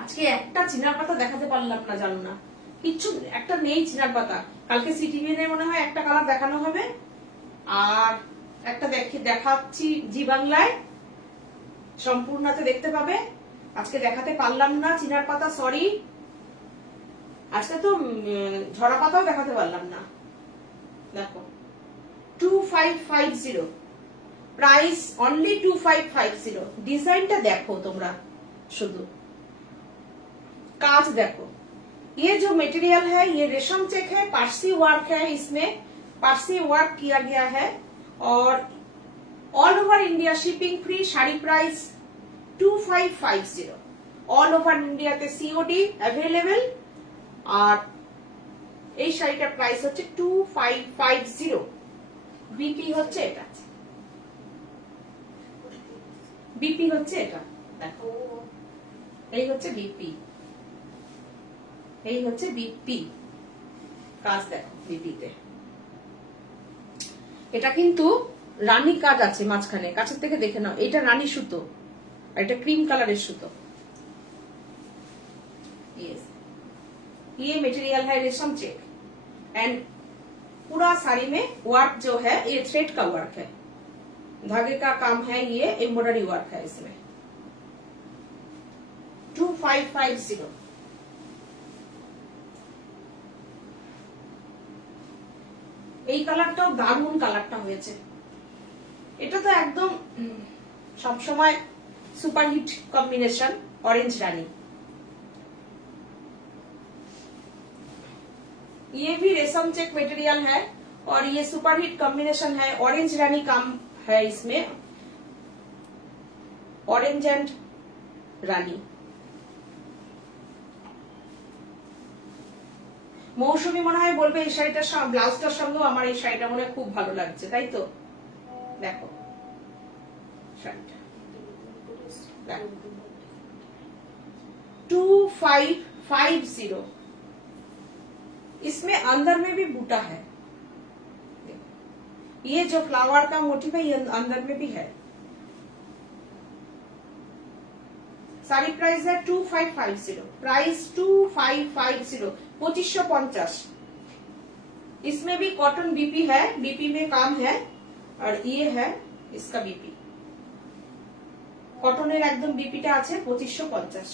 আজকে একটা চিনার পাতা দেখাতে পারলাম না, জানো না, কিচ্ছু একটা নেই চিনার পাতা। কালকে সিটিভিএন মনে হয় একটা কালার দেখানো হবে, আর একটা দেখাচ্ছি জি বাংলায়, সম্পূর্ণতে দেখতে পাবে। আজকে দেখাতে পারলাম না চিনার পাতা, সরি। আজকে তো ঝরা পাতাও দেখাতে পারলাম না। দেখো 2550, প্রাইস অনলি 2550। ডিজাইনটা দেখো তোমরা, শুধু काज देखो, ये जो मटेरियल है ये रेशम चेक है, पारसी वर्क है, इसमें पारसी वर्क किया गया है, और all over India shipping free. Sari price 2550, all over India ते सीओडी अवेलेबल। और এই শাড়িটার প্রাইস হচ্ছে 2550। বিপি হচ্ছে এটা, বিপি হচ্ছে এটা, দেখো এই হচ্ছে বিপি, এই হচ্ছে বিপি কাজ। দেখো বিপিতে এটা কিন্তু রানী কাজ আছে মাঝখানে, কাছের থেকে দেখে নাও, এটা রানী সুতো আর এটা ক্রিম কালারের সুতো। ये मटेरियल है रेशम चेक, एंड पूरा साड़ी में वर्क जो है ये थ्रेड का वर्क है, धागे का काम है, ये एम्ब्रॉयडरी वर्क है इसमें। 2550। এই কালারটাও দারুণ কালারটা হয়েছে, এটা তো একদম সব সময় সুপারহিট কম্বিনেশন, ऑरेंज रानी। ये भी रेशम चेक मटेरियल है, और ये सुपरहिट कॉम्बिनेशन है, ऑरेंज रानी काम है इसमें, ऑरेंज एंड रानी। মৌসুমী মনে হয় বলবে এই শাড়িটার ব্লাউজটার সঙ্গেও আমার এই শাড়িটা মনে হয় খুব ভালো লাগছে, তাই তো? দেখো শাড়িটা, 2550। इसमें अंदर में भी बूटा है, ये जो फ्लावर का मोटिव है ये अंदर में भी है। साड़ी प्राइस है 2550, प्राइस 2550, 2550। इसमें भी कॉटन बीपी है, बीपी में काम है, और ये है इसका बीपी, কটনের একদম বিপিটা আছে 2550,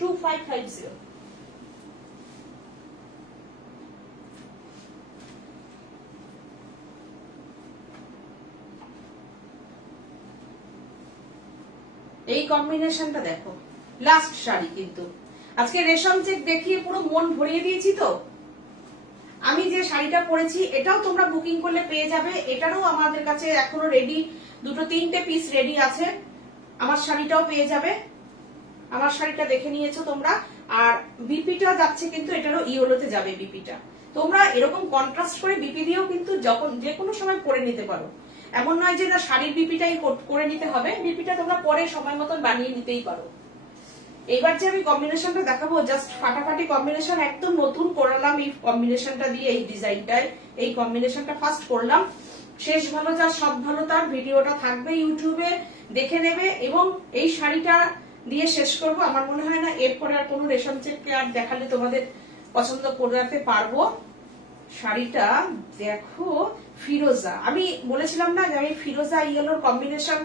2550। এই কম্বিনেশনটা দেখো, লাস্ট শাড়ি কিন্তু আজকে রেশম চেক দেখিয়ে পুরো মন ভরিয়ে দিয়েছি। তো আমি যে শাড়িটা পরেছি এটাও তোমরা বুকিং করলে পেয়ে যাবে। এটারও আমাদের কাছে এখনো রেডি 2-3টে পিস রেডি আছে। আমার শাড়িটাও পেয়ে যাবে। আমার শাড়িটা দেখে নিয়েছো তোমরা। আর বিপিটা যাচ্ছে কিন্তু এটারও ইয়েলোতে যাবে বিপিটা। তোমরা এরকম কন্ট্রাস্ট করে বিপি দিয়েও কিন্তু যখন যে কোনো সময় পরে নিতে পারো। এমন নয় যে না শাড়ির বিপিটাই করে নিতে হবে, বিপিটা তোমরা পরে সময় মতন বানিয়ে নিতেই পারো। এবার যে আমি কম্বিনেশনটা দেখাবো জাস্ট ফাটাফাটি কম্বিনেশন, একদম নতুন করলাম এই কম্বিনেশনটা দিয়ে, এই ডিজাইনটায় এই কম্বিনেশনটা ফার্স্ট করলাম। শেষ ভালো যা সব ভালো তার ভিডিওটা থাকবে ইউটিউবে, দেখে নেবে। এবং এই শাড়িটা দিয়ে শেষ করব। আমার মনে হয় না এরপরে আর কোনো রেশম চেককে আর দেখালে তোমাদের পছন্দ করতে পারবো। শাড়িটা দেখো ফিরোজা, আমি বলেছিলাম না যে আমি ফিরোজা ইয়েলোর কম্বিনেশন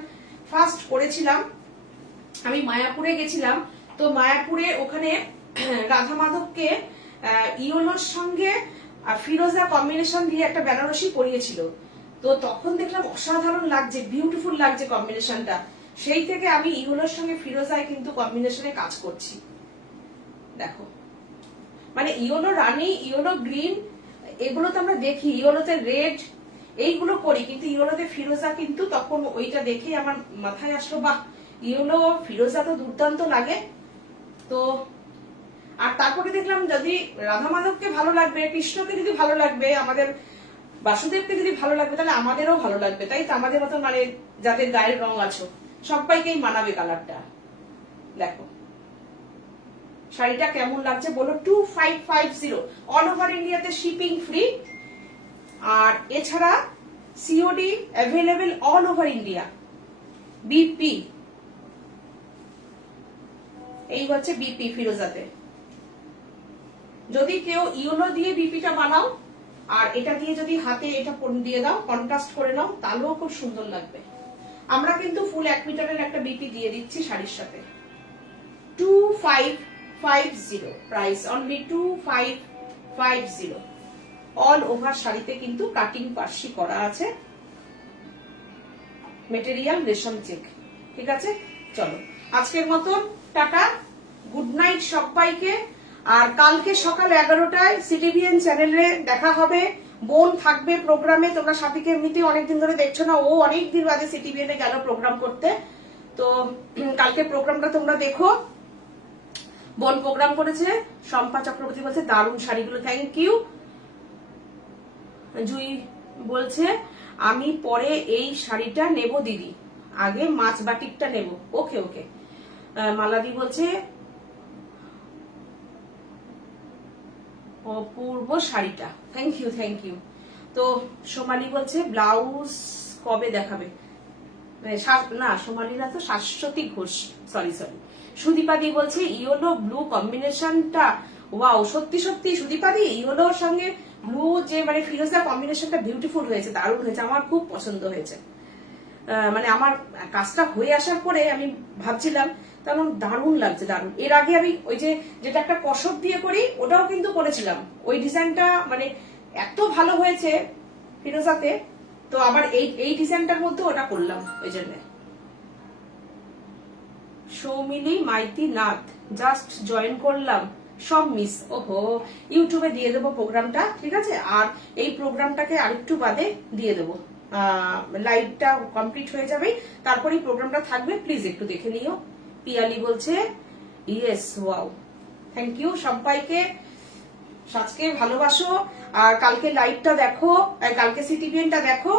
ফার্স্ট করেছিলাম। আমি মায়াপুরে গেছিলাম, তো মায়াপুরে ওখানে রাধা মাধবকে ইয়েলোর সঙ্গে ফিরোজা কম্বিনেশন দিয়ে একটা বেনারসি পরিয়েছিল। তো তখন দেখলাম অসাধারণ লাগছে, বিউটিফুল লাগছে কম্বিনেশনটা। সেই থেকে আমি ইয়েলোর সঙ্গে ফিরোজায় কিন্তু কম্বিনেশনে কাজ করছি। দেখো মানে ইয়েলো রানী, ইয়েলো গ্রিন, এগুলো তো আমরা দেখি, ইয়েলোতে রেড এইগুলো করি, কিন্তু ইয়েলোতে ফিরোজা কিন্তু তখন ওইটা দেখে আমার মাথায় আসলো বাহ ইয়েলো ফিরোজা তো দুর্দান্ত লাগে। তো আর তারপরে দেখলাম যদি রাধা মাধবকে ভালো লাগবে, কৃষ্ণকে যদি ভালো লাগবে, আমাদের বাসুদেবকে যদি ভালো লাগবে, তাহলে আমাদেরও ভালো লাগবে। তাই তো আমাদের মতো মানে যাদের গায়ের রং আছো সবাইকেই মানাবে কালারটা। দেখো শাড়িটা কেমন লাগছে বলো। 2550 অল ওভার ইন্ডিয়াতে শিপিং ফ্রি। আর এছাড়া COD available all over India. BP এই হচ্ছে বিপি ফিরোজাতে। যদি কেউ ইয়েলো দিয়ে বিপিটা বানাও আর এটা দিয়ে যদি হাতে এটা দিয়ে দাও, কন্ট্রাস্ট করে নাও, তাহলেও খুব সুন্দর লাগবে। আমরা কিন্তু ফুল 1 মিটারের একটা বিপি দিয়ে দিচ্ছি শাড়ির সাথে। 2550 প্রাইস, অনলি 2550। অল ওভার শাড়িতে কিন্তু কাটিং পার্সি করা আছে, মেটেরিয়াল রেশম চেক। ঠিক আছে, চলো আজকের মতন টাটা, গুড নাইট সবাইকে। আর কালকে সকাল 11টায় সিটিভিএন চ্যানেলে দেখা হবে। বোন থাকবে প্রোগ্রামে। তোমরা সাথীকে এমনিতেই অনেকদিন ধরে দেখছো না, ও অনেকদিন বাদে সিটিভিএন এ গেল প্রোগ্রাম করতে। তো কালকে প্রোগ্রামটা তোমরা দেখো। বোন প্রোগ্রাম করেছে, শম্পা চক্রবর্তী বলছে দারুণ শাড়িগুলো, থ্যাংক ইউ। জুই বলছে আমি পরে এই শাড়িটা নেব দিদি, আগে মাছ বাটিকটা নেব। ওকে ওকে। মালাদি বলছে অপূর্ব শাড়িটা, থ্যাংক ইউ থ্যাংক ইউ। তো সোমালি বলছে ব্লাউজ কবে দেখাবে? না সোমালিরা তো শাশ্বতী ঘোষ, সরি। সুদীপাদি বলছে ইয়েলো ব্লু কম্বিনেশনটা ওয়াও, সত্যি সত্যি সুদীপাদি ইয়েলোর সঙ্গে ব্লু যে মানে ফিরোজা কম্বিনেশনটা বিউটিফুল হয়েছে, দারুণ হয়েছে, আমার খুব পছন্দ হয়েছে। মানে আমার কাজটা হয়ে আসার পরে আমি ভাবছিলাম তখন দারুণ লাগছে, দারুণ। এর আগে আমি ওই যে যেটা একটা কসব দিয়ে করি ওটাও কিন্তু করেছিলাম, ওই ডিজাইনটা মানে এত ভালো হয়েছে ফিরোজাতে। তো আবার এই ডিজাইনটার মধ্যে ওটা করলাম, ওই জন্য। সৌমিলি মাইতি নাথ জাস্ট জয়েন করলাম, সব মিস। ওহো, ইউটিউবে দিয়ে দেবো প্রোগ্রামটা, ঠিক আছে। আর এই প্রোগ্রামটাকে আরেকটু বাদে দিয়ে দেবো, লাইভটা কমপ্লিট হয়ে যাবে, তারপরেই প্রোগ্রামটা থাকবে, প্লিজ একটু দেখে নিও। পিয়ালি বলছে ইয়েস ওয়াও, থ্যাংক ইউ সবাইকে। আজকে ভালোবাসো, আর কালকে লাইভটা দেখো, কালকে সিটিভিএনটা দেখো।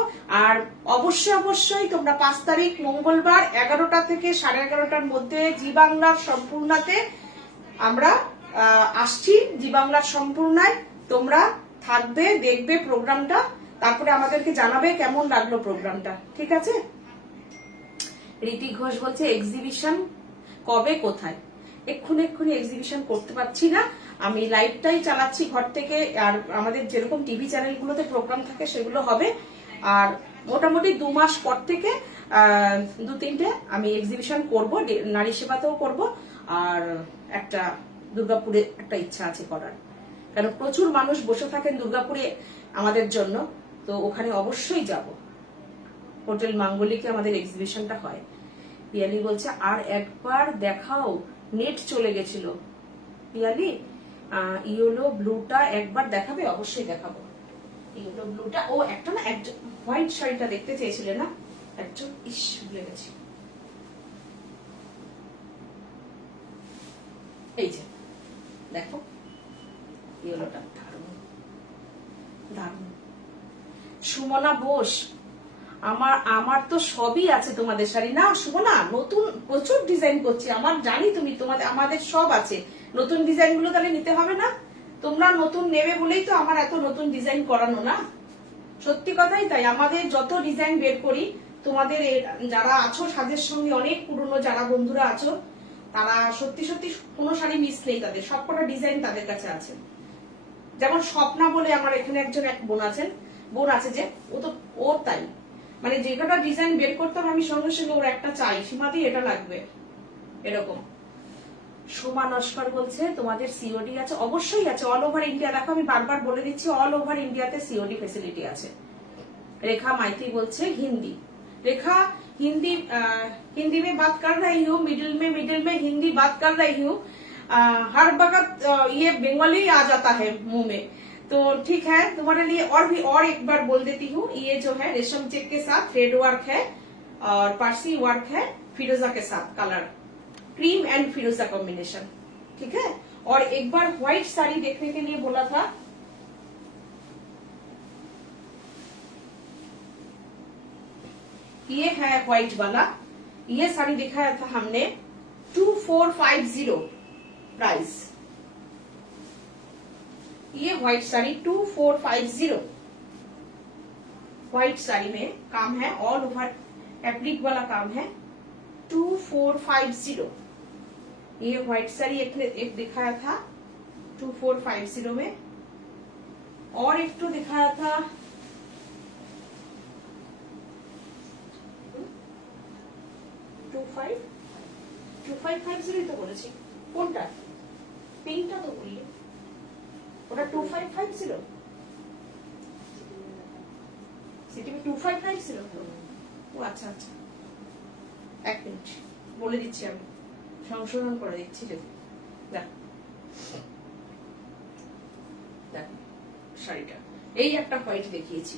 আর অবশ্যই তোমরা 5 তারিখ মঙ্গলবার 11টা থেকে 11:30টার মধ্যে জি বাংলার সম্পূর্ণাতে আমরা আসছি। জি বাংলার সম্পূর্ণায় তোমরা থাকবে, দেখবে প্রোগ্রামটা, তারপরে আমাদেরকে জানাবে কেমন লাগলো প্রোগ্রামটা, ঠিক আছে। রীতি ঘোষ বলছে এক্সিবিশন কবে কোথায়? এক্ষুনি এক্সিবিশন করতে পারছি না, আমি লাইভটাই চালাচ্ছি ঘর থেকে। আর আমাদের যেরকম টিভি চ্যানেলগুলোতে প্রোগ্রাম থাকে সেগুলো হবে। আর মোটামুটি 2 মাস পর থেকে 2-3টে আমি এক্সিবিশন করব, নারী সেবাতেও করব। আর একটা দুর্গাপুরে একটা ইচ্ছা আছে করার, কারণ প্রচুর মানুষ বসে থাকেন দুর্গাপুরে আমাদের জন্য, তো ওখানে অবশ্যই যাব। হোটেল মাঙ্গলিকে আমাদের এক্সিবিশনটা হয়। পিয়ালি বলছে আর একবার দেখাও নেট চলে গেছিল। পিয়ালি ইয়েলো ব্লুটা একবার দেখাবে? অবশ্যই দেখাবো। ইয়েলো ব্লুটা, ও একটা না, একজন হোয়াইট শাড়িটা দেখতে চেয়েছিলে না একজন, ইস ভুলে গেছি। এই যে দেখো ইয়েলোটা, দারুণ দারুণ। সুমনা বোস, আমার তো সবই আছে তোমাদের শাড়ি না সুমনা, নতুন প্রচুর ডিজাইন করছি, আমার জানি তুমি, তোমাদের আমাদের সব আছে, নতুন ডিজাইন গুলো তাহলে নিতে হবে না? তোমরা নতুন নেবে বলেই তো আমার এত নতুন ডিজাইন করানো না, সত্যি কথাই তাই। আমাদের যত ডিজাইন বের করি, তোমাদের যারা আছো সাজের সঙ্গে অনেক পুরনো যারা বন্ধুরা আছো, তারা সত্যি সত্যি কোনো শাড়ি মিস নেই তাদের, সবকটা ডিজাইন তাদের কাছে আছে। যেমন স্বপ্না বলে আমার এখানে একজন এক বোন আছে যে, ও তো ওর তাই, মানে যে কটা ডিজাইন বের করতাম আমি সঙ্গে সঙ্গে ওর একটা চাই, সীমাদি এটা লাগবে, এরকম। সোমা নস্কর বলছে তোমাদের সিওডি আছে? অবশ্যই আছে, অল ওভার ইন্ডিয়া। দেখো আমি বারবার বলে দিচ্ছি, অল ওভার ইন্ডিয়াতে সিওডি ফেসিলিটি আছে। रेखा माइती बोलছে हिंदी। रेखा हिंदी में बात कर रही हूँ, मिडिल में हिंदी बात कर रही हूँ, हर वक्त ये बंगाली आ जाता है मुंह में, तो ठीक है तुम्हारे लिए और एक बार बोल देती हूँ। ये जो है रेशम चेक के साथ थ्रेड वर्क है और पारसी वर्क है, फिरोजा के साथ कलर, क्रीम एंड फिरोजा कॉम्बिनेशन, ठीक है। और एक बार व्हाइट साड़ी देखने के लिए बोला था, ये है व्हाइट वाला, ये साड़ी दिखाया था हमने 2450 प्राइस। ये व्हाइट साड़ी 2450, व्हाइट साड़ी में काम है, ऑल ओवर एप्लिक वाला काम है, 2450। ये व्हाइट साड़ी एक दिखाया था 2450 में, और एक तो दिखाया था 2550 তো বলেছি, কোনটা পিঙ্কটা তো বললি, ওটা 2550 সিটিভি 2550। ও আচ্ছা আচ্ছা, এক মিনিট বলে দিচ্ছি, আমি সংশোধন করে দিচ্ছি। যদি দেখ শাড়িটা এই একটা হোয়াইট দেখিয়েছি,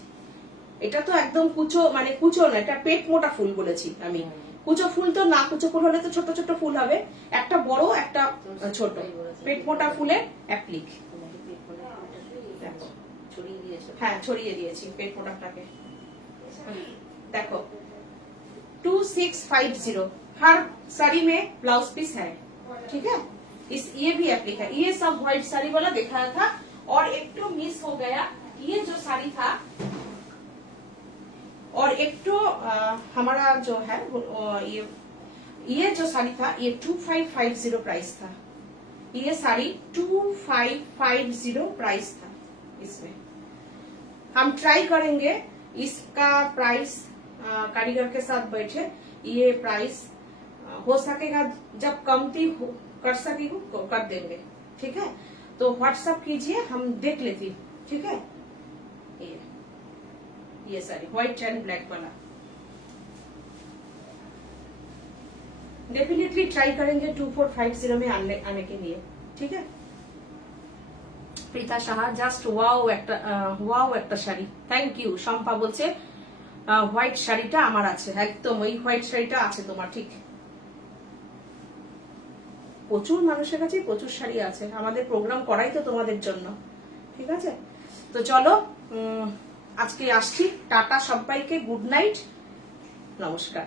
এটা তো একদম কুচো, মানে কুচো না, এটা পেট মোটা ফুল বলেছি আমি। কুচো ফুল তো না, কুচো ফুল হলে তো ছোট ছোট ফুল হবে, একটা বড় একটা ছোট, পেট মোটা ফুলের অ্যাপ্লিক। হ্যাঁ ছড়িয়ে দিয়েছি পেট মোটাটাকে। देखो 2650, हर साड़ी में ब्लाउज पीस है, ठीक है। ये भी एप्लिक है, ये सब व्हाइट साड़ी वाला दिखाया था। और एक तो मिस हो गया, ये जो साड़ी था, और एक तो हमारा जो है ये जो साड़ी था, ये 2550 प्राइस था, ये साड़ी 2550 प्राइस था। इसमें हम ट्राई करेंगे इसका प्राइस, कारीगर के साथ बैठे ये प्राइस हो सकेगा, जब कमती कर सकेगी कर देंगे, ठीक है। तो व्हाट्सएप कीजिए, हम देख लेती, ठीक है। ये साड़ी व्हाइट एंड ब्लैक वाला डेफिनेटली ट्राई करेंगे 2450 में आने के लिए, ठीक है। प्रीता साहा জাস্ট ওয়াও একটা শাড়ি, থ্যাংক ইউ। শম্পা বলছে হোয়াইট শাড়িটা আমার আছে, একদম ওই হোয়াইট শাড়িটা আছে তোমার, ঠিক। প্রচুর মানুষের কাছে প্রচুর শাড়ি আছে, আমাদের প্রোগ্রাম করাই তো তোমাদের জন্য, ঠিক আছে। তো চলো আজকে আসছি, টাটা সবাইকে, গুড নাইট, নমস্কার।